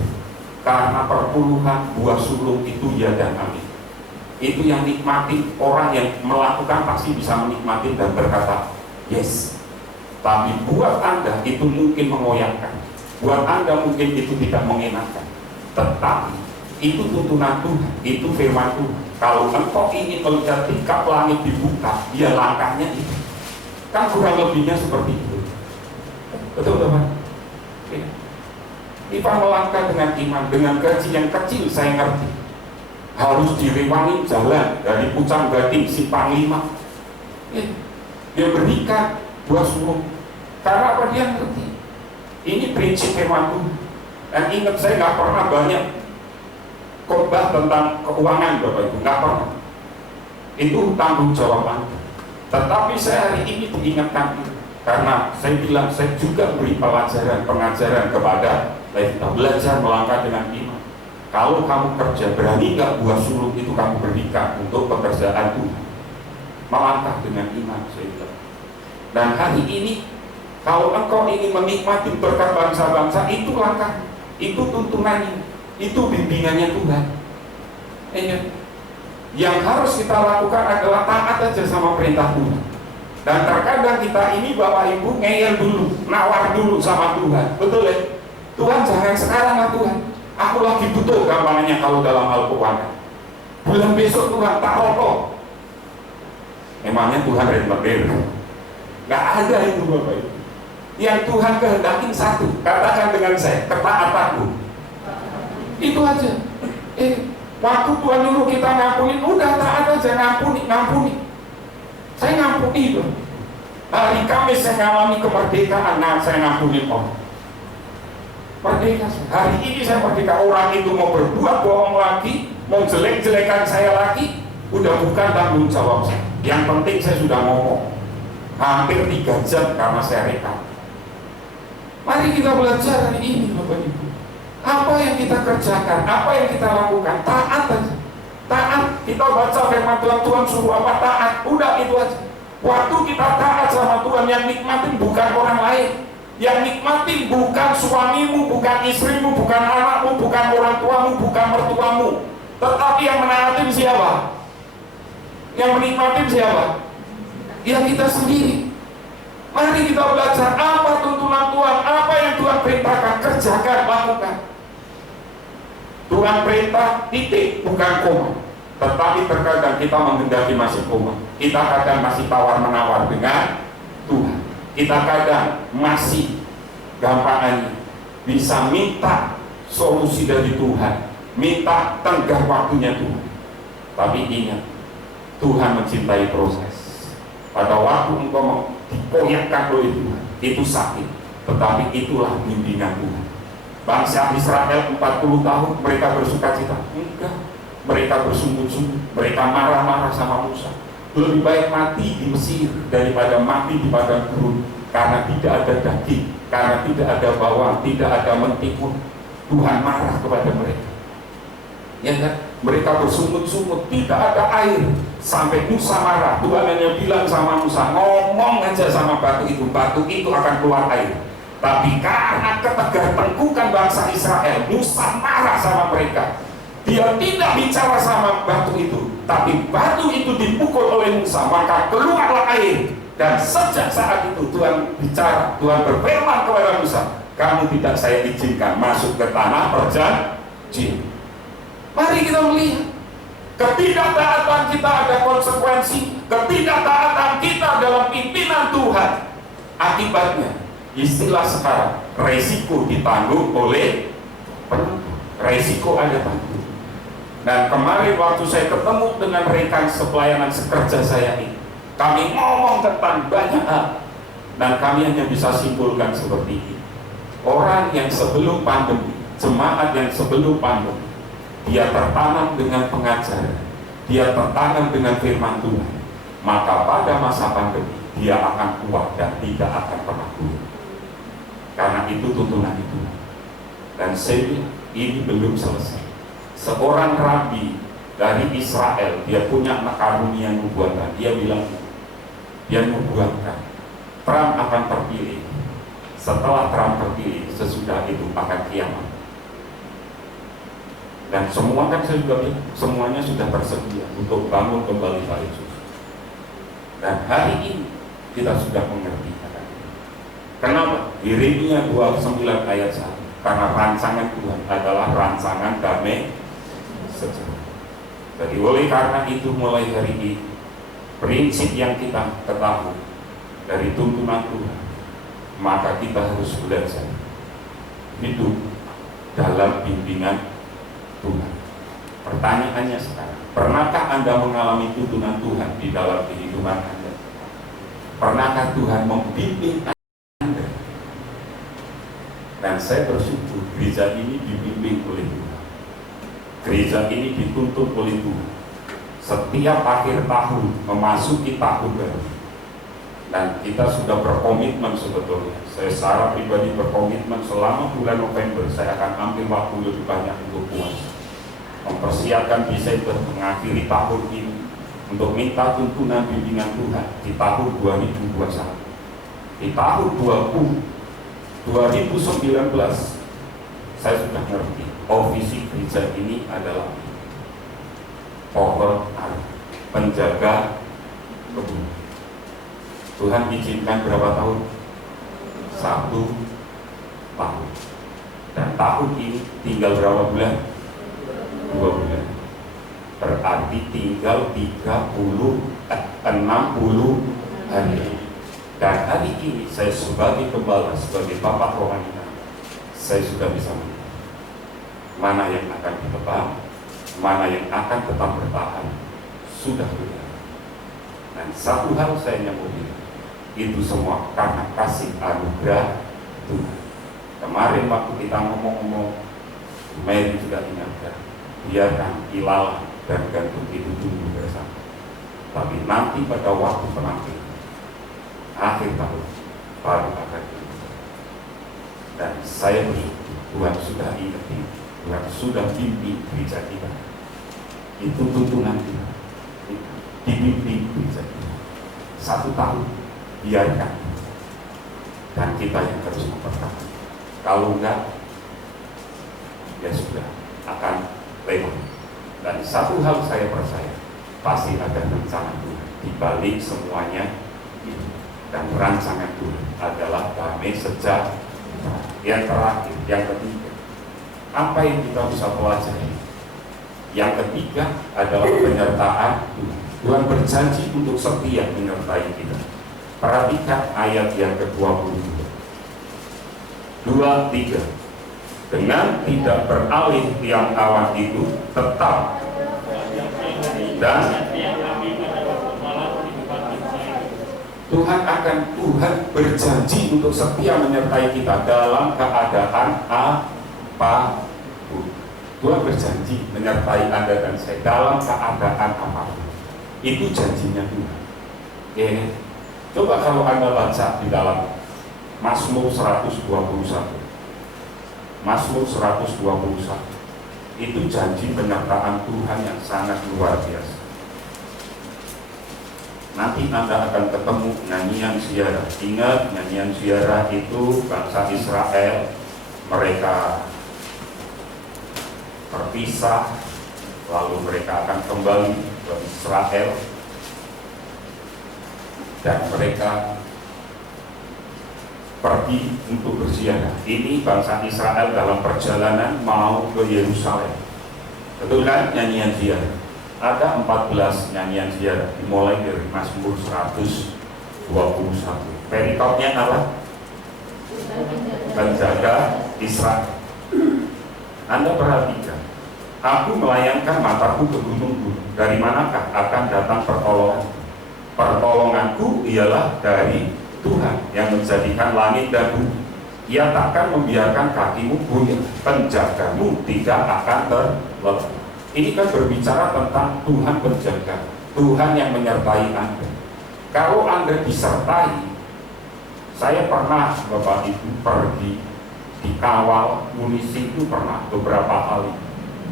karena perpuluhan buah sulung itu ya dan amin. Itu yang nikmati, orang yang melakukan pasti bisa menikmati dan berkata yes. Tapi buat Anda itu mungkin mengoyakkan, buat Anda mungkin itu tidak mengenakan, tetapi itu tuntunan Tuhan, itu firman Tuhan. Kalau engkau ingin melihat tingkap langit dibuka, dia langkahnya itu. Kan kurang lebihnya seperti itu. Betul teman? Kita melangkah dengan iman, dengan gaji yang kecil saya ngerti. Harus direwangi jalan dari Pucang Gading, Simpang 5. Dia berikan buah sulung. Karena apa? Dia ngerti. Ini prinsip firman Tuhan. Dan ingat, saya nggak pernah banyak khotbah tentang keuangan Bapak Ibu, nggak pernah. Itu tanggung jawab Anda. Tetapi saya hari ini diingatkan karena saya bilang saya juga beri pengajaran kepada kita belajar melangkah dengan iman. Kalau kamu kerja, berani nggak buah sulung itu kamu berikan untuk pekerjaan Tuhan? Melangkah dengan iman, saya bilang. Dan hari ini kalau engkau ingin menikmati berkat bangsa-bangsa, itu langkah, itu tuntunannya, itu bimbingannya Tuhan. Yang harus kita lakukan adalah taat aja sama perintah Tuhan. Dan terkadang kita ini Bapak Ibu ngeyel dulu, nawar dulu sama Tuhan. Betul ya? Tuhan jangan sekarang lah Tuhan. Aku lagi butuh gampangannya kalau dalam hal keuangan. Bulan besok Tuhan tak rokok. Emangnya Tuhan rentenir? Gak ada itu Bapak Ibu. Yang Tuhan kehendakin satu, katakan dengan saya, ketaatanku. Itu aja. Waktu Tuhan nyuruh kita ngampunin, udah taat aja, ngampuni. Saya ngampuni itu. Hari Kamis saya ngalami kemerdekaan, nah saya ngampunin orang. Merdeka. Hari ini saya merdeka. Orang itu mau berbuat bohong lagi, mau jelek-jelekan saya lagi, udah bukan tanggung jawab saya. Yang penting saya sudah ngomong. Hampir 3 jam karena saya rekam. Mari kita belajar hari ini Bapak Ibu. Apa yang kita kerjakan, apa yang kita lakukan, taat aja. Taat, kita baca firman Tuhan, Tuhan suruh apa, taat, udah itu aja. Waktu kita taat sama Tuhan, yang nikmatin bukan orang lain. Yang nikmatin bukan suamimu, bukan istrimu, bukan anakmu, bukan orang tuamu, bukan mertuamu. Tetapi yang menaati siapa? Yang menikmati siapa? Ya kita sendiri. Mari kita belajar apa tuntunan Tuhan, apa yang Tuhan perintahkan, kerjakan, lakukan. Tuhan perintah, titik, bukan koma. Tetapi terkadang kita menghendaki masih koma. Kita kadang masih tawar-menawar dengan Tuhan. Kita kadang masih gampangannya bisa minta solusi dari Tuhan, minta tenggang waktunya Tuhan. Tapi ingat, Tuhan mencintai proses. Pada waktu engkau dikoyakkan oleh Tuhan, itu sakit, tetapi itulah bimbingan Tuhan. Bangsa Israel 40 tahun mereka bersuka cita? Enggak. Mereka bersungut-sungut, mereka marah-marah sama Musa. Lebih baik mati di Mesir daripada mati di padang gurun, karena tidak ada daging, karena tidak ada bawang, tidak ada mentimun. Tuhan marah kepada mereka. Ya kan? Mereka bersungut-sungut, tidak ada air. Sampai Musa marah. Tuhan hanya bilang sama Musa, ngomong aja sama batu itu akan keluar air. Tapi karena ketegar-tengkukan bangsa Israel, Musa marah sama mereka. Dia tidak bicara sama batu itu, tapi batu itu dipukul oleh Musa, maka keluarlah air. Dan sejak saat itu Tuhan bicara, Tuhan berfirman kepada Musa, kamu tidak saya izinkan masuk ke tanah perjanjian. Mari kita melihat, ketidaktaatan kita ada konsekuensi, ketidaktaatan kita dalam pimpinan Tuhan. Akibatnya, istilah sekarang, resiko ditanggung oleh penentu. Resiko ada tanggung. Dan kemarin waktu saya ketemu dengan rekan sepelayanan sekerja saya ini, kami ngomong tentang banyak hal, dan kami hanya bisa simpulkan seperti ini. Orang yang sebelum pandemi, jemaat yang sebelum pandemi, dia tertanam dengan pengajaran, dia tertanam dengan firman Tuhan, maka pada masa pandemi dia akan kuat dan tidak akan pernah turun. Karena itu tuntunan itu. Dan saya ini belum selesai. Seorang rabi dari Israel, dia punya karunia nubuatan. Dia bilang, dia nubuatkan Trump akan terpilih. Setelah Trump terpilih, sesudah itu akan kiamat. Dan semua kan saya juga bilang, semuanya sudah tersedia untuk bangun kembali Yesus. Dan hari ini kita sudah mengerti. Kenapa? Yeremia 29 ayat 1. Karena rancangan Tuhan adalah rancangan damai sejahtera. Jadi oleh karena itu mulai hari ini, prinsip yang kita ketahui dari tuntunan Tuhan, maka kita harus belajar hidup dalam bimbingan Tuhan. Pertanyaannya sekarang, pernahkah Anda mengalami tuntunan Tuhan di dalam kehidupan Anda? Pernahkah Tuhan membimbing Anda? Dan saya bersyukur gereja ini dibimbing oleh Tuhan. Gereja ini dituntun oleh Tuhan. Setiap akhir tahun memasuki tahun baru, dan kita sudah berkomitmen sebetulnya. Saya secara pribadi berkomitmen selama bulan November saya akan ambil waktu lebih banyak untuk puasa, mempersiapkan Desember, mengakhiri tahun ini untuk minta tuntunan bimbingan Tuhan di tahun 2021. Di tahun 2019 saya sudah ngerti, visi gereja ini adalah pohon ara, penjaga kebun. Tuhan izinkan berapa tahun? 1 tahun. Dan tahun ini tinggal berapa bulan? 2 bulan. Berarti tinggal 60 hari. Dan hari ini saya sebagai gembala, sebagai bapak rohani, saya sudah bisa melihat mana yang akan ditebang, mana yang akan tetap bertahan. Sudah berjalan. Dan satu hal saya yang mau bilang, itu semua karena kasih anugerah Tuhan. Kemarin waktu kita ngomong-ngomong, Mary juga ingatkan, biarkan ilalang dan gantung itu tumbuh bersama. Tapi nanti pada waktu penampilan akhir tahun baru akan tumbuh. Dan saya bersyukur Tuhan sudah ingetin, Tuhan sudah bimbing gereja kita. Itu tuntunan kita, dibimbing gereja kita. 1 tahun, biarkan. Dan kita yang harus mempertahankan. Kalau enggak, ya sudah, akan lewat. Dan satu hal saya percaya, pasti ada rencana Tuhan di balik semuanya ini. Dan rancangan Tuhan adalah damai sejahtera. Yang terakhir, yang ketiga, apa yang kita bisa pelajari? Yang ketiga adalah penyertaan Tuhan. Tuhan berjanji untuk setia menyertai kita. Perhatikan ayat yang ke-22. 2-3. Dengan tidak beralih tiang awan itu tetap dan Tuhan berjanji untuk setia menyertai kita dalam keadaan apapun. Tuhan berjanji menyertai Anda dan saya dalam keadaan apapun. Itu janjinya Tuhan. Ya, coba kalau Anda baca di dalam Mazmur 121. Mazmur 121. Itu janji penyertaan Tuhan yang sangat luar biasa. Nanti Anda akan ketemu nyanyian ziarah. Ingat, nyanyian ziarah itu bangsa Israel, mereka terpisah, lalu mereka akan kembali ke Israel, dan mereka pergi untuk berziarah. Ini bangsa Israel dalam perjalanan mau ke Yerusalem. Betul kan nyanyian ziarah? Ada 14 nyanyian ziarah, dimulai dari Mazmur 121. Perikopnya apa? Penjaga Israel. Anda perhatikan, aku melayangkan mataku ke gunung-gunung. Dari manakah akan datang pertolongan? Pertolonganku ialah dari Tuhan yang menjadikan langit dan bumi. Ia takkan membiarkan kakimu goyah, penjagamu tidak akan terlepas. Ini kan berbicara tentang Tuhan penjaga, Tuhan yang menyertai Anda. Kalau Anda disertai, saya pernah Bapak Ibu pergi dikawal munisi itu pernah beberapa kali,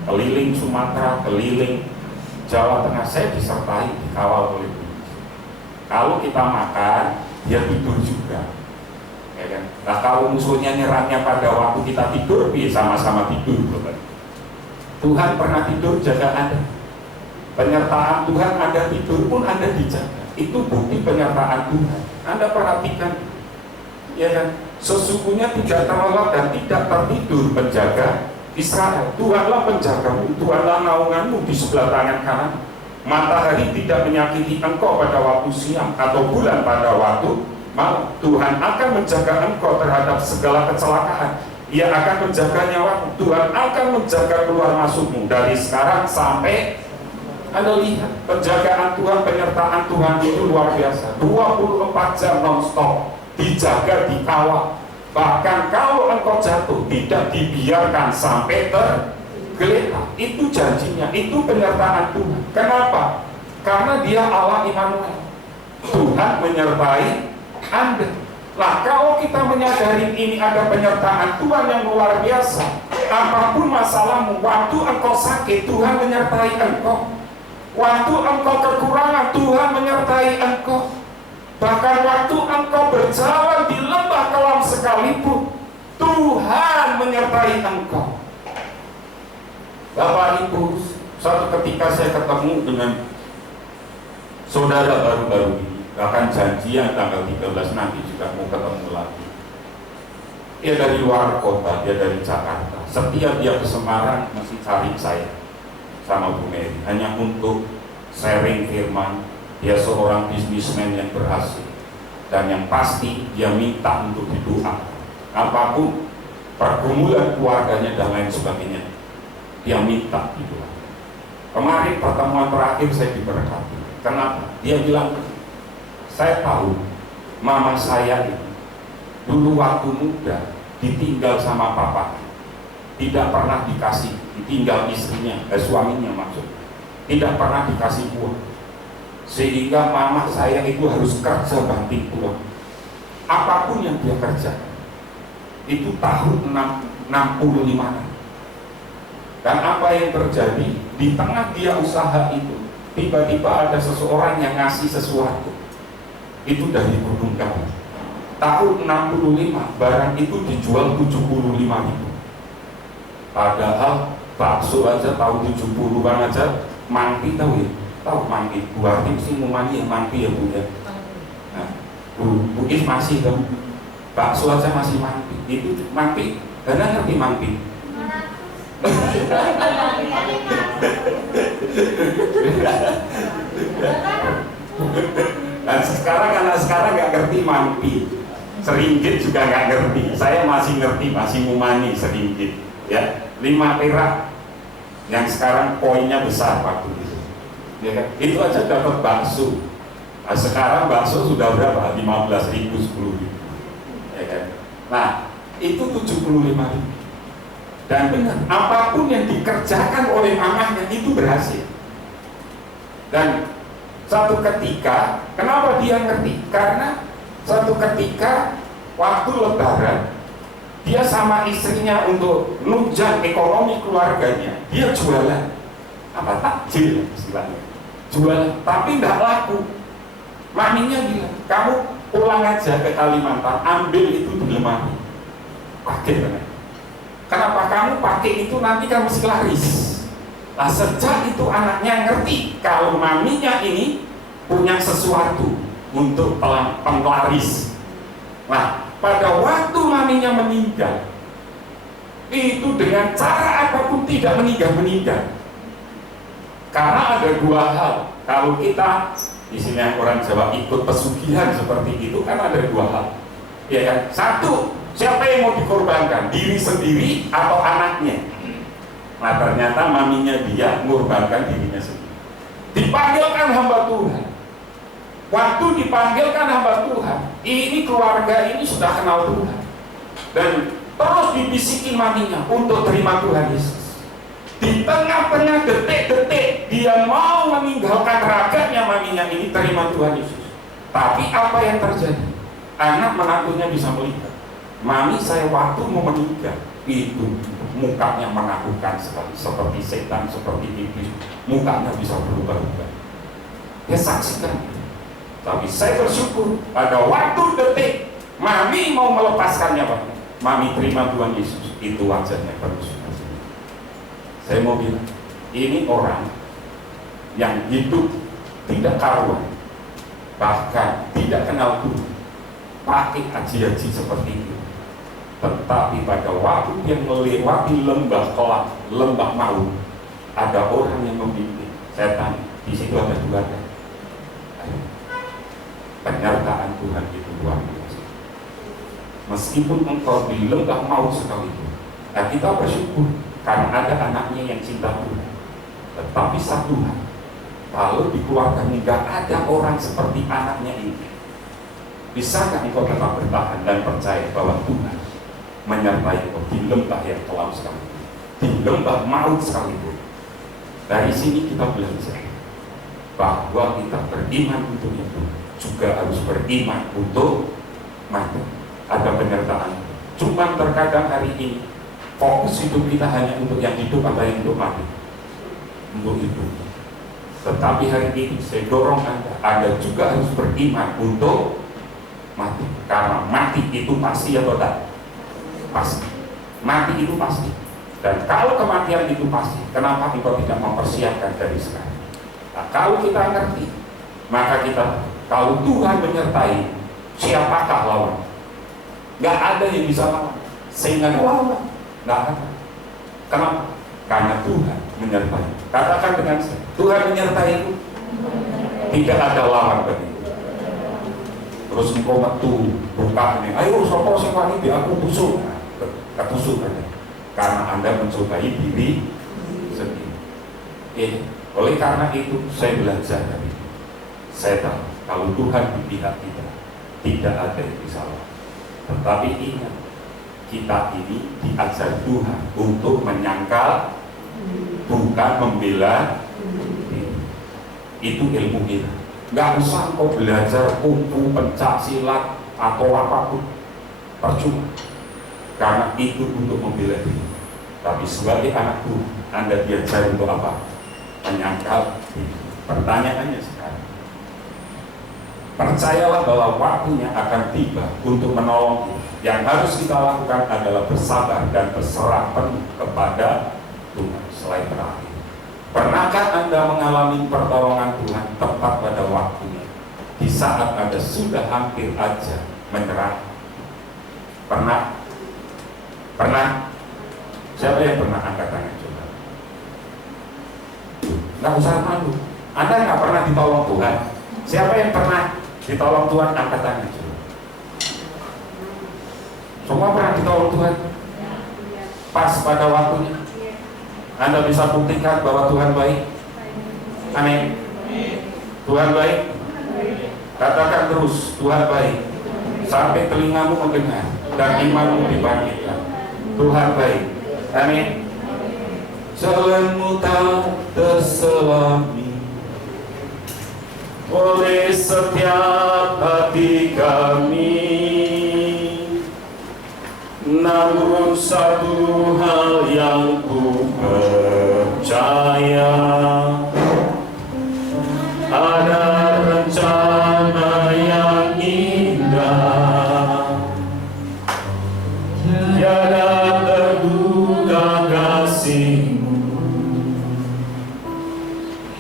keliling Sumatera, keliling Jawa Tengah, saya disertai dikawal oleh munisi. Kalau kita makan, dia tidur juga, ya kan? Nah kalau musuhnya nyerangnya pada waktu kita tidur, sama-sama tidur, Bapak. Tuhan pernah tidur jaga Anda. Penyertaan Tuhan Anda tidur pun Anda dijaga. Itu bukti penyertaan Tuhan. Anda perhatikan, ya kan? Sesungguhnya tidak terlelap dan tidak tertidur penjaga Israel. Tuhanlah penjagamu, Tuhanlah naunganmu di sebelah tangan kanan. Matahari tidak menyakiti engkau pada waktu siang atau bulan pada waktu malam. Tuhan akan menjaga engkau terhadap segala kecelakaan. Ia akan menjaga nyawamu. Tuhan akan menjaga keluar masukmu dari sekarang sampai. Anda lihat penjagaan Tuhan, penyertaan Tuhan itu luar biasa. 24 jam non-stop dijaga, dikawal. Bahkan kalau engkau jatuh tidak dibiarkan sampai tergeletak. Itu janjinya, itu penyertaan Tuhan. Kenapa? Karena Dia Allah Immanuel. Tuhan menyertai Anda. Nah, kalau kita menyadari ini ada penyertaan Tuhan yang luar biasa, apapun masalahmu, waktu engkau sakit, Tuhan menyertai engkau. Waktu engkau kekurangan, Tuhan menyertai engkau. Bahkan waktu engkau berjalan di lembah kelam sekalipun, Tuhan menyertai engkau. Bapak Ibu, suatu ketika saya ketemu dengan saudara baru-baru ini, bahkan janjian tanggal 13 nanti juga mau ketemu lagi. Dia dari luar kota, dia dari Jakarta. Setiap dia ke Semarang masih cari saya sama Bu Mary, hanya untuk sharing firman. Dia seorang bisnismen yang berhasil, dan yang pasti dia minta untuk didoakan. Apapun pergumulan keluarganya dan lain sebagainya, dia minta didoakan. Kemarin pertemuan terakhir saya diberkati. Kenapa? Dia bilang, saya tahu mama saya itu dulu waktu muda ditinggal sama papa, tidak pernah dikasih, ditinggal istrinya, suaminya maksud, tidak pernah dikasih uang, sehingga mama saya itu harus kerja banting tulang. Apapun yang dia kerja, itu tahun 65. Dan apa yang terjadi di tengah dia usaha itu, tiba-tiba ada seseorang yang ngasih sesuatu. itu dari Gunung Kawi. Tahun 65 barang itu dijual 75.000. Padahal bakso aja tahun 70-an aja mangpi, tahu ya? Tahu mangpi? Bu Arti mesti ngomani ya mangpi ya Bu ya. Nah, Bu Is masih kan? Bakso aja masih mangpi. Itu mangpi, karena ngerti mangpi. Dan karena sekarang nggak ngerti mangpi, seringgit juga nggak ngerti. Saya masih ngerti, masih ngumani seringgit. Ya, 5 perak yang sekarang poinnya besar waktu itu. Ya kan? Itu aja dapat bakso. Nah, sekarang bakso sudah berapa? 15.000, 10.000. Ya kan? Nah, itu 75.000. Dan benar, apapun yang dikerjakan oleh mamahnya itu berhasil. Dan satu ketika, kenapa dia ngerti? Karena satu ketika waktu lebaran, dia sama istrinya untuk nunjang ekonomi keluarganya, dia jualan apa takjil istilahnya, jualan, tapi tidak laku. Maminya bilang, kamu pulang aja ke Kalimantan, ambil itu di lemari, pakai kan? Kenapa kamu pakai itu nanti kan mesti laris. Nah, sejak itu anaknya ngerti kalau maminya ini punya sesuatu untuk penglaris. Nah, pada waktu maminya meninggal, itu dengan cara apapun tidak meninggal. Karena ada 2 hal. Kalau kita di sini orang Jawa ikut pesugihan seperti itu kan ada 2 hal. Ya kan? Satu, siapa yang mau dikorbankan? Diri sendiri atau anaknya? Nah, ternyata maminya dia mengorbankan dirinya sendiri. Dipanggilkan hamba Tuhan. Waktu dipanggilkan hamba Tuhan, ini keluarga ini sudah kenal Tuhan. Dan terus dibisikin maminya untuk terima Tuhan Yesus. Di tengah-tengah detik-detik dia mau meninggalkan raganya, maminya ini terima Tuhan Yesus. Tapi apa yang terjadi? Anak menantunya bisa melihat, mami saya waktu mau meninggal itu mukanya menakutkan sekali, seperti setan, seperti iblis, mukanya bisa berubah-ubah. Dia saksikan. Tapi saya bersyukur pada waktu detik mami mau melepaskannya, Pak, mami terima Tuhan Yesus, itu wajahnya berubah. Saya mau bilang, ini orang yang hidup tidak karuan, bahkan tidak kenal Tuhan, pakai haji-haji seperti itu. Tetapi pada waktu dia melewati lembah kelak, lembah maut, ada orang yang membimbing. Saya tanya, di situ ada 2 kan? Penyertaan Tuhan itu luar biasa. Meskipun engkau di lembah maut sekalipun, nah kita bersyukur karena ada anaknya yang cinta Tuhan. Tetapi satu hal, kalau di keluarganya nggak ada orang seperti anaknya ini, bisakah engkau tetap bertahan dan percaya bahwa Tuhan menyertai engkau di lembah yang kelam sekalipun, di lembah maut sekalipun? Dari sini kita belajar bahwa kita beriman untuk itu juga harus beriman untuk mati. Ada penyertaan. Cuma terkadang hari ini fokus hidup kita hanya untuk yang hidup atau yang untuk mati, untuk hidup. Tetapi hari ini saya dorong Anda juga harus beriman untuk mati. Karena mati itu pasti atau tidak? Pasti. Mati itu pasti. Dan kalau kematian itu pasti, kenapa kita tidak mempersiapkan dari sekarang? Nah, kalau kita ngerti, maka kita, kalau Tuhan menyertai, siapakah lawan? Gak ada yang bisa lawan. Sehingga lawan, gak ada. Kenapa? Karena Tuhan menyertai. Katakan dengan saya, Tuhan menyertai itu tidak ada lawan bagi. Terus engkau metu buka ini, ayo sopo sing wani di aku busuk, kebusuk aja. Karena Anda mencobai diri sendiri. Oleh karena itu saya belajar dari itu. Saya tahu kalau Tuhan di pihak kita, tidak ada yang bisa lawan. Tetapi ingat, kita ini diajar Tuhan untuk menyangkal, bukan membela. Itu ilmu kita. Gak usah kau belajar kungfu, pencak silat atau apapun, percuma. Karena itu untuk membela diri. Tapi sebagai anak Tuhan, Anda diajar untuk apa? Menyangkal diri. Pertanyaannya sekarang, Percayalah bahwa waktunya akan tiba untuk menolong. Yang harus kita lakukan adalah bersabar dan berserah penuh kepada Tuhan. Selain terakhir, pernahkah Anda mengalami pertolongan Tuhan tepat pada waktunya, di saat Anda sudah hampir aja menyerah? Pernah? Pernah? Siapa yang pernah angkat tangan coba? Nggak usah malu. Anda nggak pernah ditolong Tuhan. Siapa yang pernah ditolong Tuhan? Angkat tangan coba. Semua pernah ditolong Tuhan? Pas pada waktunya. Anda bisa buktikan bahwa Tuhan baik. Amin. Tuhan baik. Katakan terus, Tuhan baik, sampai telingamu mendengar dan imanmu dibangkitkan. Tuhan baik. Amin. Jalanmu tak terselami oleh setiap hati kami. Namun satu hal yang ku percaya, ada rencana yang indah, tiada terduga kasih-Mu,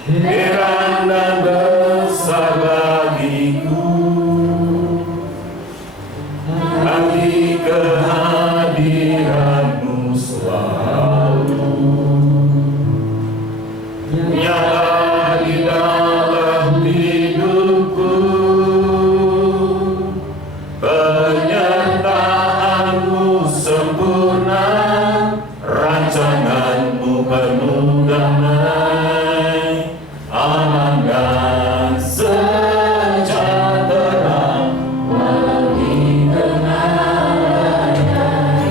heran dan besar bagiku, nanti kehadiran-Mu selalu nyata di dalam hidupku. Penyertaan-Mu sempurna, rancangan-Mu penuh damai, aman dan sejahtera. Walau di tengah badai,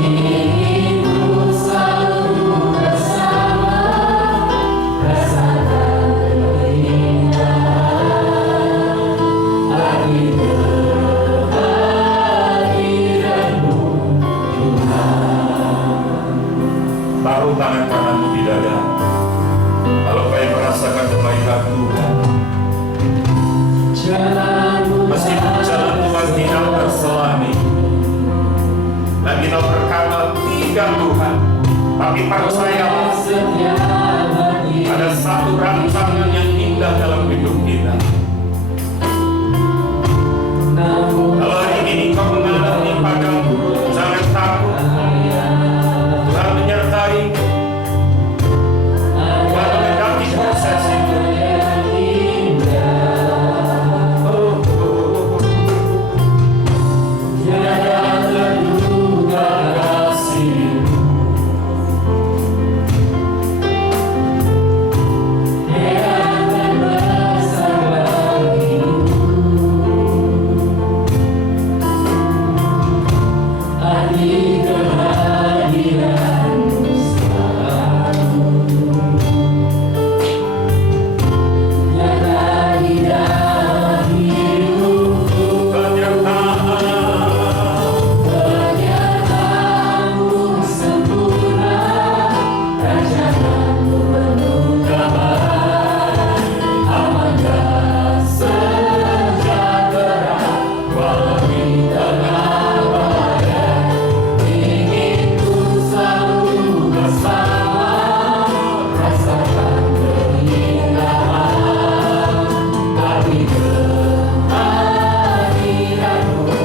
ingin ku selalu bersama, rasakan keindahan arti kehadiran-Mu, Tuhan. Taruh tangan kananmu di dada. Kalau kau yang merasakan kebaikan Tuhan, meskipun jalan Tuhan tidak terselami, dan kita berkata tidak Tuhan, tapi percayalah ada satu rancangan yang indah dalam hidup kita. Kalau hari ini kau mengalami padamu, jangan takut. Tuhan menyertai. Tuhan mendaki proses itu. Tiada terduga kasih-Mu, heran dan besar bagiku, arti kehadiran-Mu selalu nyata di dalam hidupku. Penyertaan-Mu sempurna, rancangan-Mu penuh damai, aman dan sejahtera. Walau di tengah badai, ingin ku selalu bersama, rasakan keindahan arti kehadiran-Mu,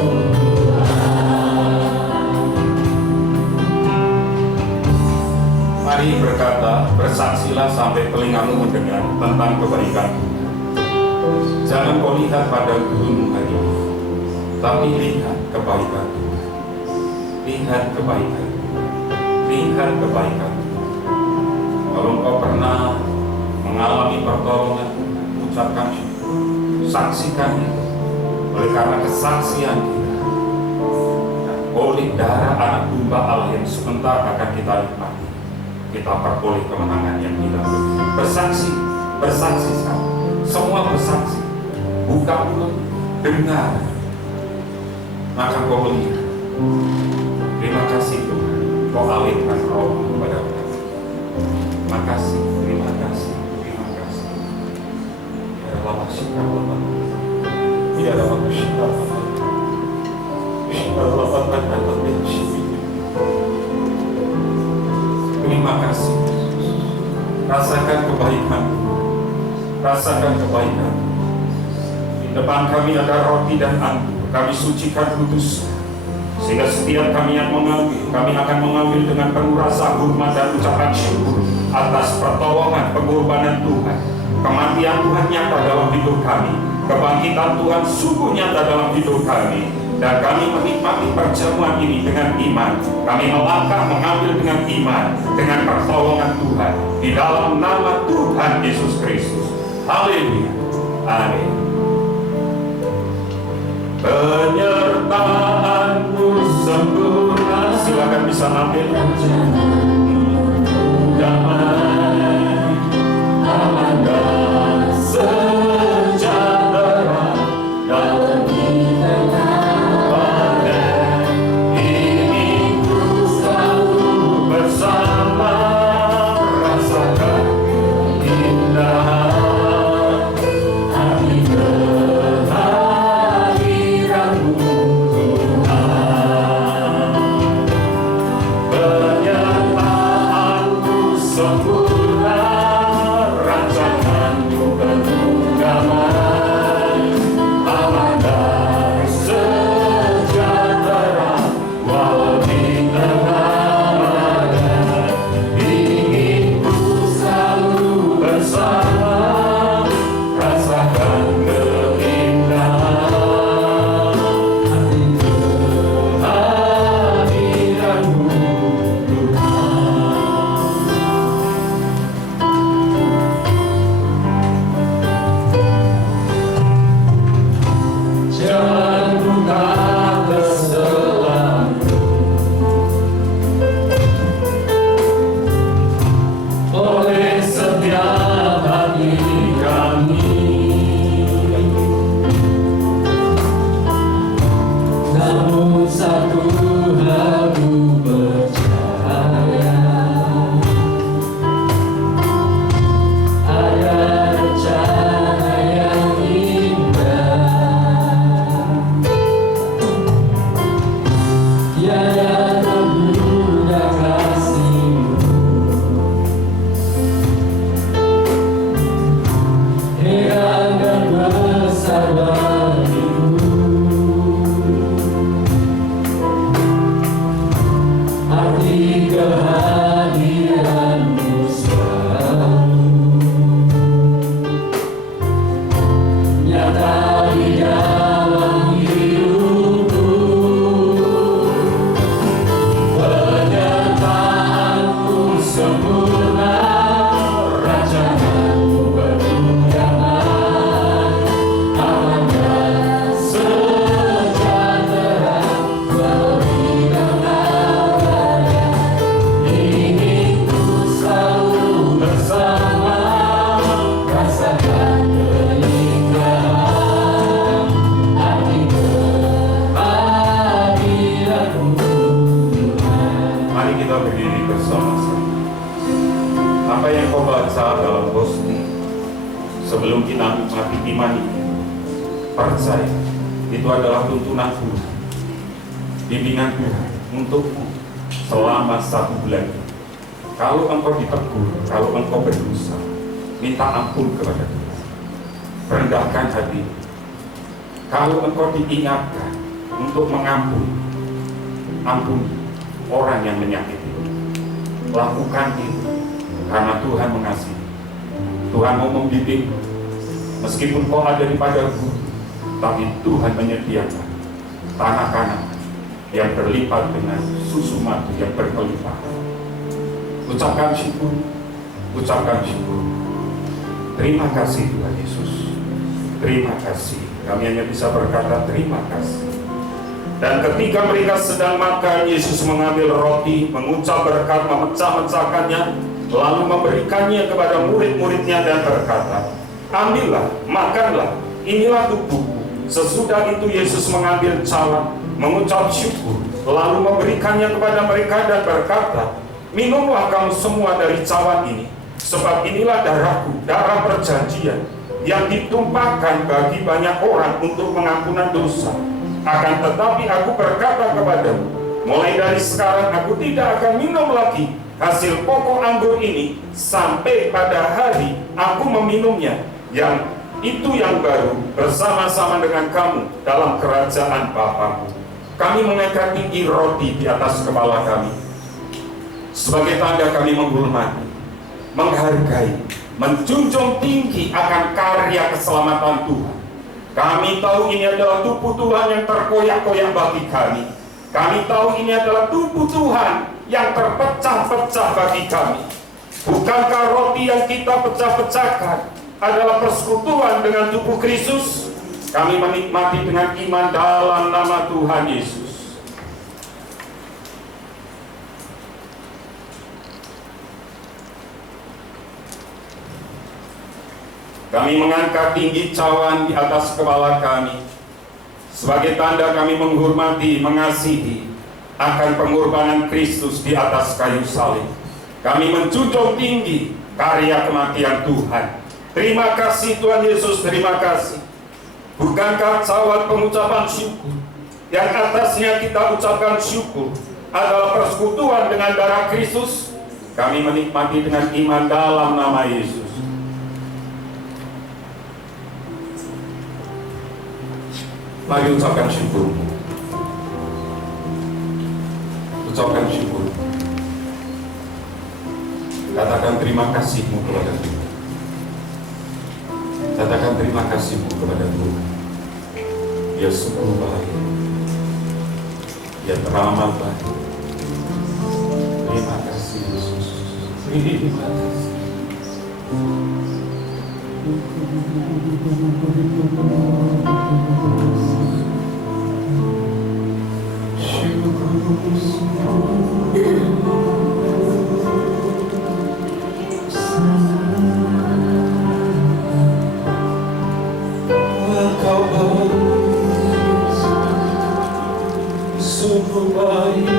Mari berkata, bersaksilah sampai telingamu mendengar tentang kebaikan Tuhan. Jangan kau lihat pada gunung hari ini, tapi lihat kebaikan Tuhan. Lihat kebaikan Tuhan. Lihat kebaikan Tuhan. Kalau kau pernah mengalami pertolongan, ucapkan syukur, saksikan itu. Oleh karena kesaksian kita, oleh darah anak domba Allah yang sebentar akan kita nikmati, kita peroleh kemenangan yang tidak bersaksi, bersaksi sekarang. Semua bersaksi. Buka mulut, dengar, maka kau melihat. Terima kasih Tuhan, kau alihkan roh kepada kami. Terima kasih, terima kasih, terima kasih. Ya Allah, syukur Allah. Terima kasih. Rasakan kebaikan. Rasakan kebaikan. Di depan kami ada roti dan anggur. Kami sucikan kudus. Sehingga setiap kami yang mengambil, kami akan mengambil dengan penuh rasa hormat dan ucapan syukur atas pertolongan pengorbanan Tuhan. Kematian Tuhan nyata dalam hidup kami. Kebangkitan Tuhan sungguh nyata dalam hidup kami. Dan kami menikmati perjamuan ini dengan iman. Kami melangkah mengambil dengan iman, dengan pertolongan Tuhan di dalam nama Tuhan Yesus Kristus. Haleluya. Amin. Penyertaanmu sempurna. Silakan bisa ambil. Damai, aman dan sejahtera dalam sebelum kita menikmati iman ini, percaya itu adalah tuntunan Tuhan, bimbingan Tuhan untukmu selama 1 bulan. Kalau engkau ditegur, kalau engkau berdosa, minta ampun kepada Tuhan, rendahkan hati. Kalau engkau diingatkan untuk mengampuni, ampuni orang yang menyakiti, lakukan itu karena Tuhan mengasihi. Tuhan mau membimbing, meskipun kau ada di padang gurun, tapi Tuhan menyediakan tanah kanan yang berlipat dengan susu madu yang berkelimpahan. Ucapkan syukur, ucapkan syukur. Terima kasih Tuhan Yesus, terima kasih. Kami hanya bisa berkata terima kasih. Dan ketika mereka sedang makan, Yesus mengambil roti, mengucap berkat, memecah-mecahkannya, lalu memberikannya kepada murid-muridnya dan berkata, ambillah, makanlah, inilah tubuhku. Sesudah itu Yesus mengambil cawan, mengucap syukur, lalu memberikannya kepada mereka dan berkata, minumlah kamu semua dari cawan ini, sebab inilah darahku, darah perjanjian, yang ditumpahkan bagi banyak orang untuk pengampunan dosa. Akan tetapi aku berkata kepadamu, mulai dari sekarang aku tidak akan minum lagi hasil pokok anggur ini sampai pada hari aku meminumnya, yang itu yang baru bersama-sama dengan kamu dalam kerajaan Bapa-Ku. Kami mengangkat tinggi roti di atas kepala kami. Sebagai tanda kami menghormati, menghargai, menjunjung tinggi akan karya keselamatan Tuhan. Kami tahu ini adalah tubuh Tuhan yang terkoyak-koyak bagi kami. Kami tahu ini adalah tubuh Tuhan yang terpecah-pecah bagi kami. Bukankah roti yang kita pecah-pecahkan adalah persekutuan dengan tubuh Kristus? Kami menikmati dengan iman dalam nama Tuhan Yesus. Kami mengangkat tinggi cawan di atas kepala kami sebagai tanda kami menghormati, mengasihi akan pengorbanan Kristus di atas kayu salib. Kami menjunjung tinggi karya kematian Tuhan. Terima kasih Tuhan Yesus, terima kasih. Bukankah cawan pengucapan syukur yang atasnya kita ucapkan syukur adalah persekutuan dengan darah Kristus? Kami menikmati dengan iman dalam nama Yesus. Mari ucapkan syukur. Ucapkan syukur. Katakan terima kasihmu kepada Tuhan. Katakan terima kasihmu kepada Tuhan. Dia sungguh baik. Dia teramat baik. Terima kasih Yesus. Terima kasih. Engkau baik, sungguh baik.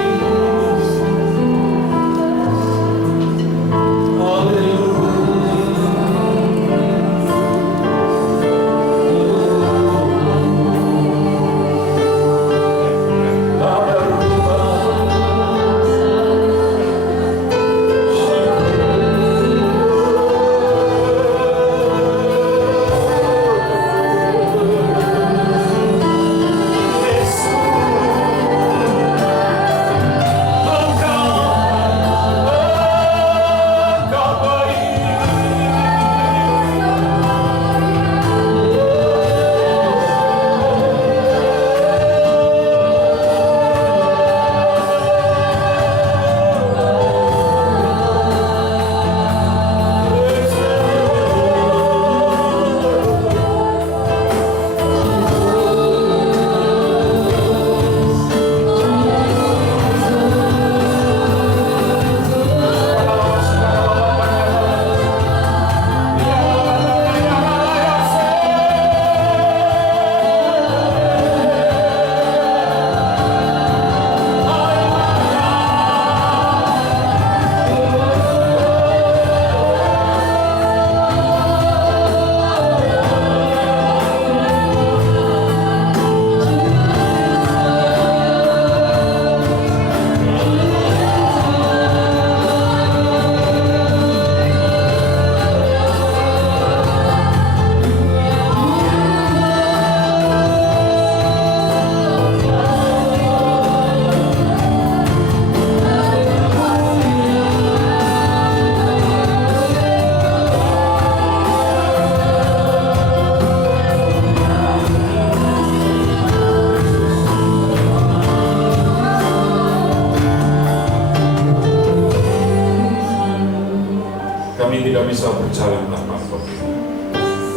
Tidak bisa berjalan tanpa Engkau.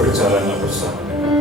Berjalanlah bersama dengan Ku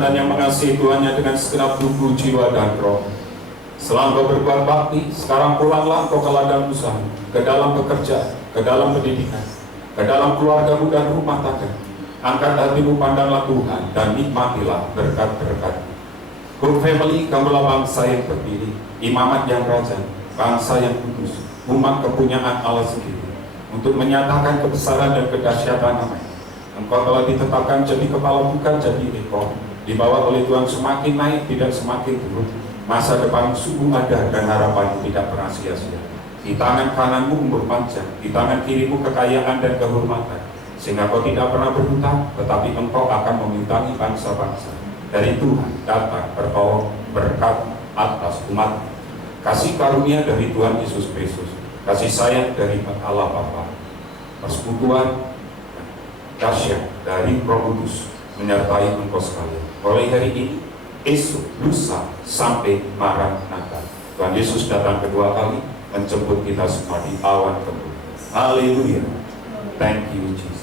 Tuhan dan yang mengasihi Tuhannya dengan segenap tubuh, jiwa, dan roh. Setelah engkau berbuat bakti, sekarang pulanglah engkau ke ladang usaha, ke dalam pekerjaan, ke dalam pendidikan, ke dalam keluargamu dan rumah tangga. Angkat hatimu, pandanglah Tuhan, dan nikmatilah berkat-berkat. Good family, kamulah bangsa yang terpilih, imamat yang raja, bangsa yang kudus, umat kepunyaan Allah sendiri, untuk menyatakan kebesaran dan kedahsyatan namanya. Engkau telah ditetapkan jadi kepala, bukan jadi ekor, dibawa oleh Tuhan semakin naik, tidak semakin turun. Masa depan sungguh ada dan harapanmu tidak pernah sia-sia. Di tangan kananmu umur panjang, di tangan kirimu kekayaan dan kehormatan, sehingga kau tidak pernah berhutang, tetapi engkau akan memintangi bangsa-bangsa. Dari Tuhan datang bertolong berkat atas umat. Kasih karunia dari Tuhan Yesus Kristus, kasih sayang dari Allah Bapa, persekutuan dahsyat dari Roh Kudus menyertai engkau sekalian. Mulai hari ini, esok, lusa, sampai Maranatha. Tuhan Yesus datang kedua kali menjemput kita semua di awan kemuliaan. Haleluya. Thank you Jesus.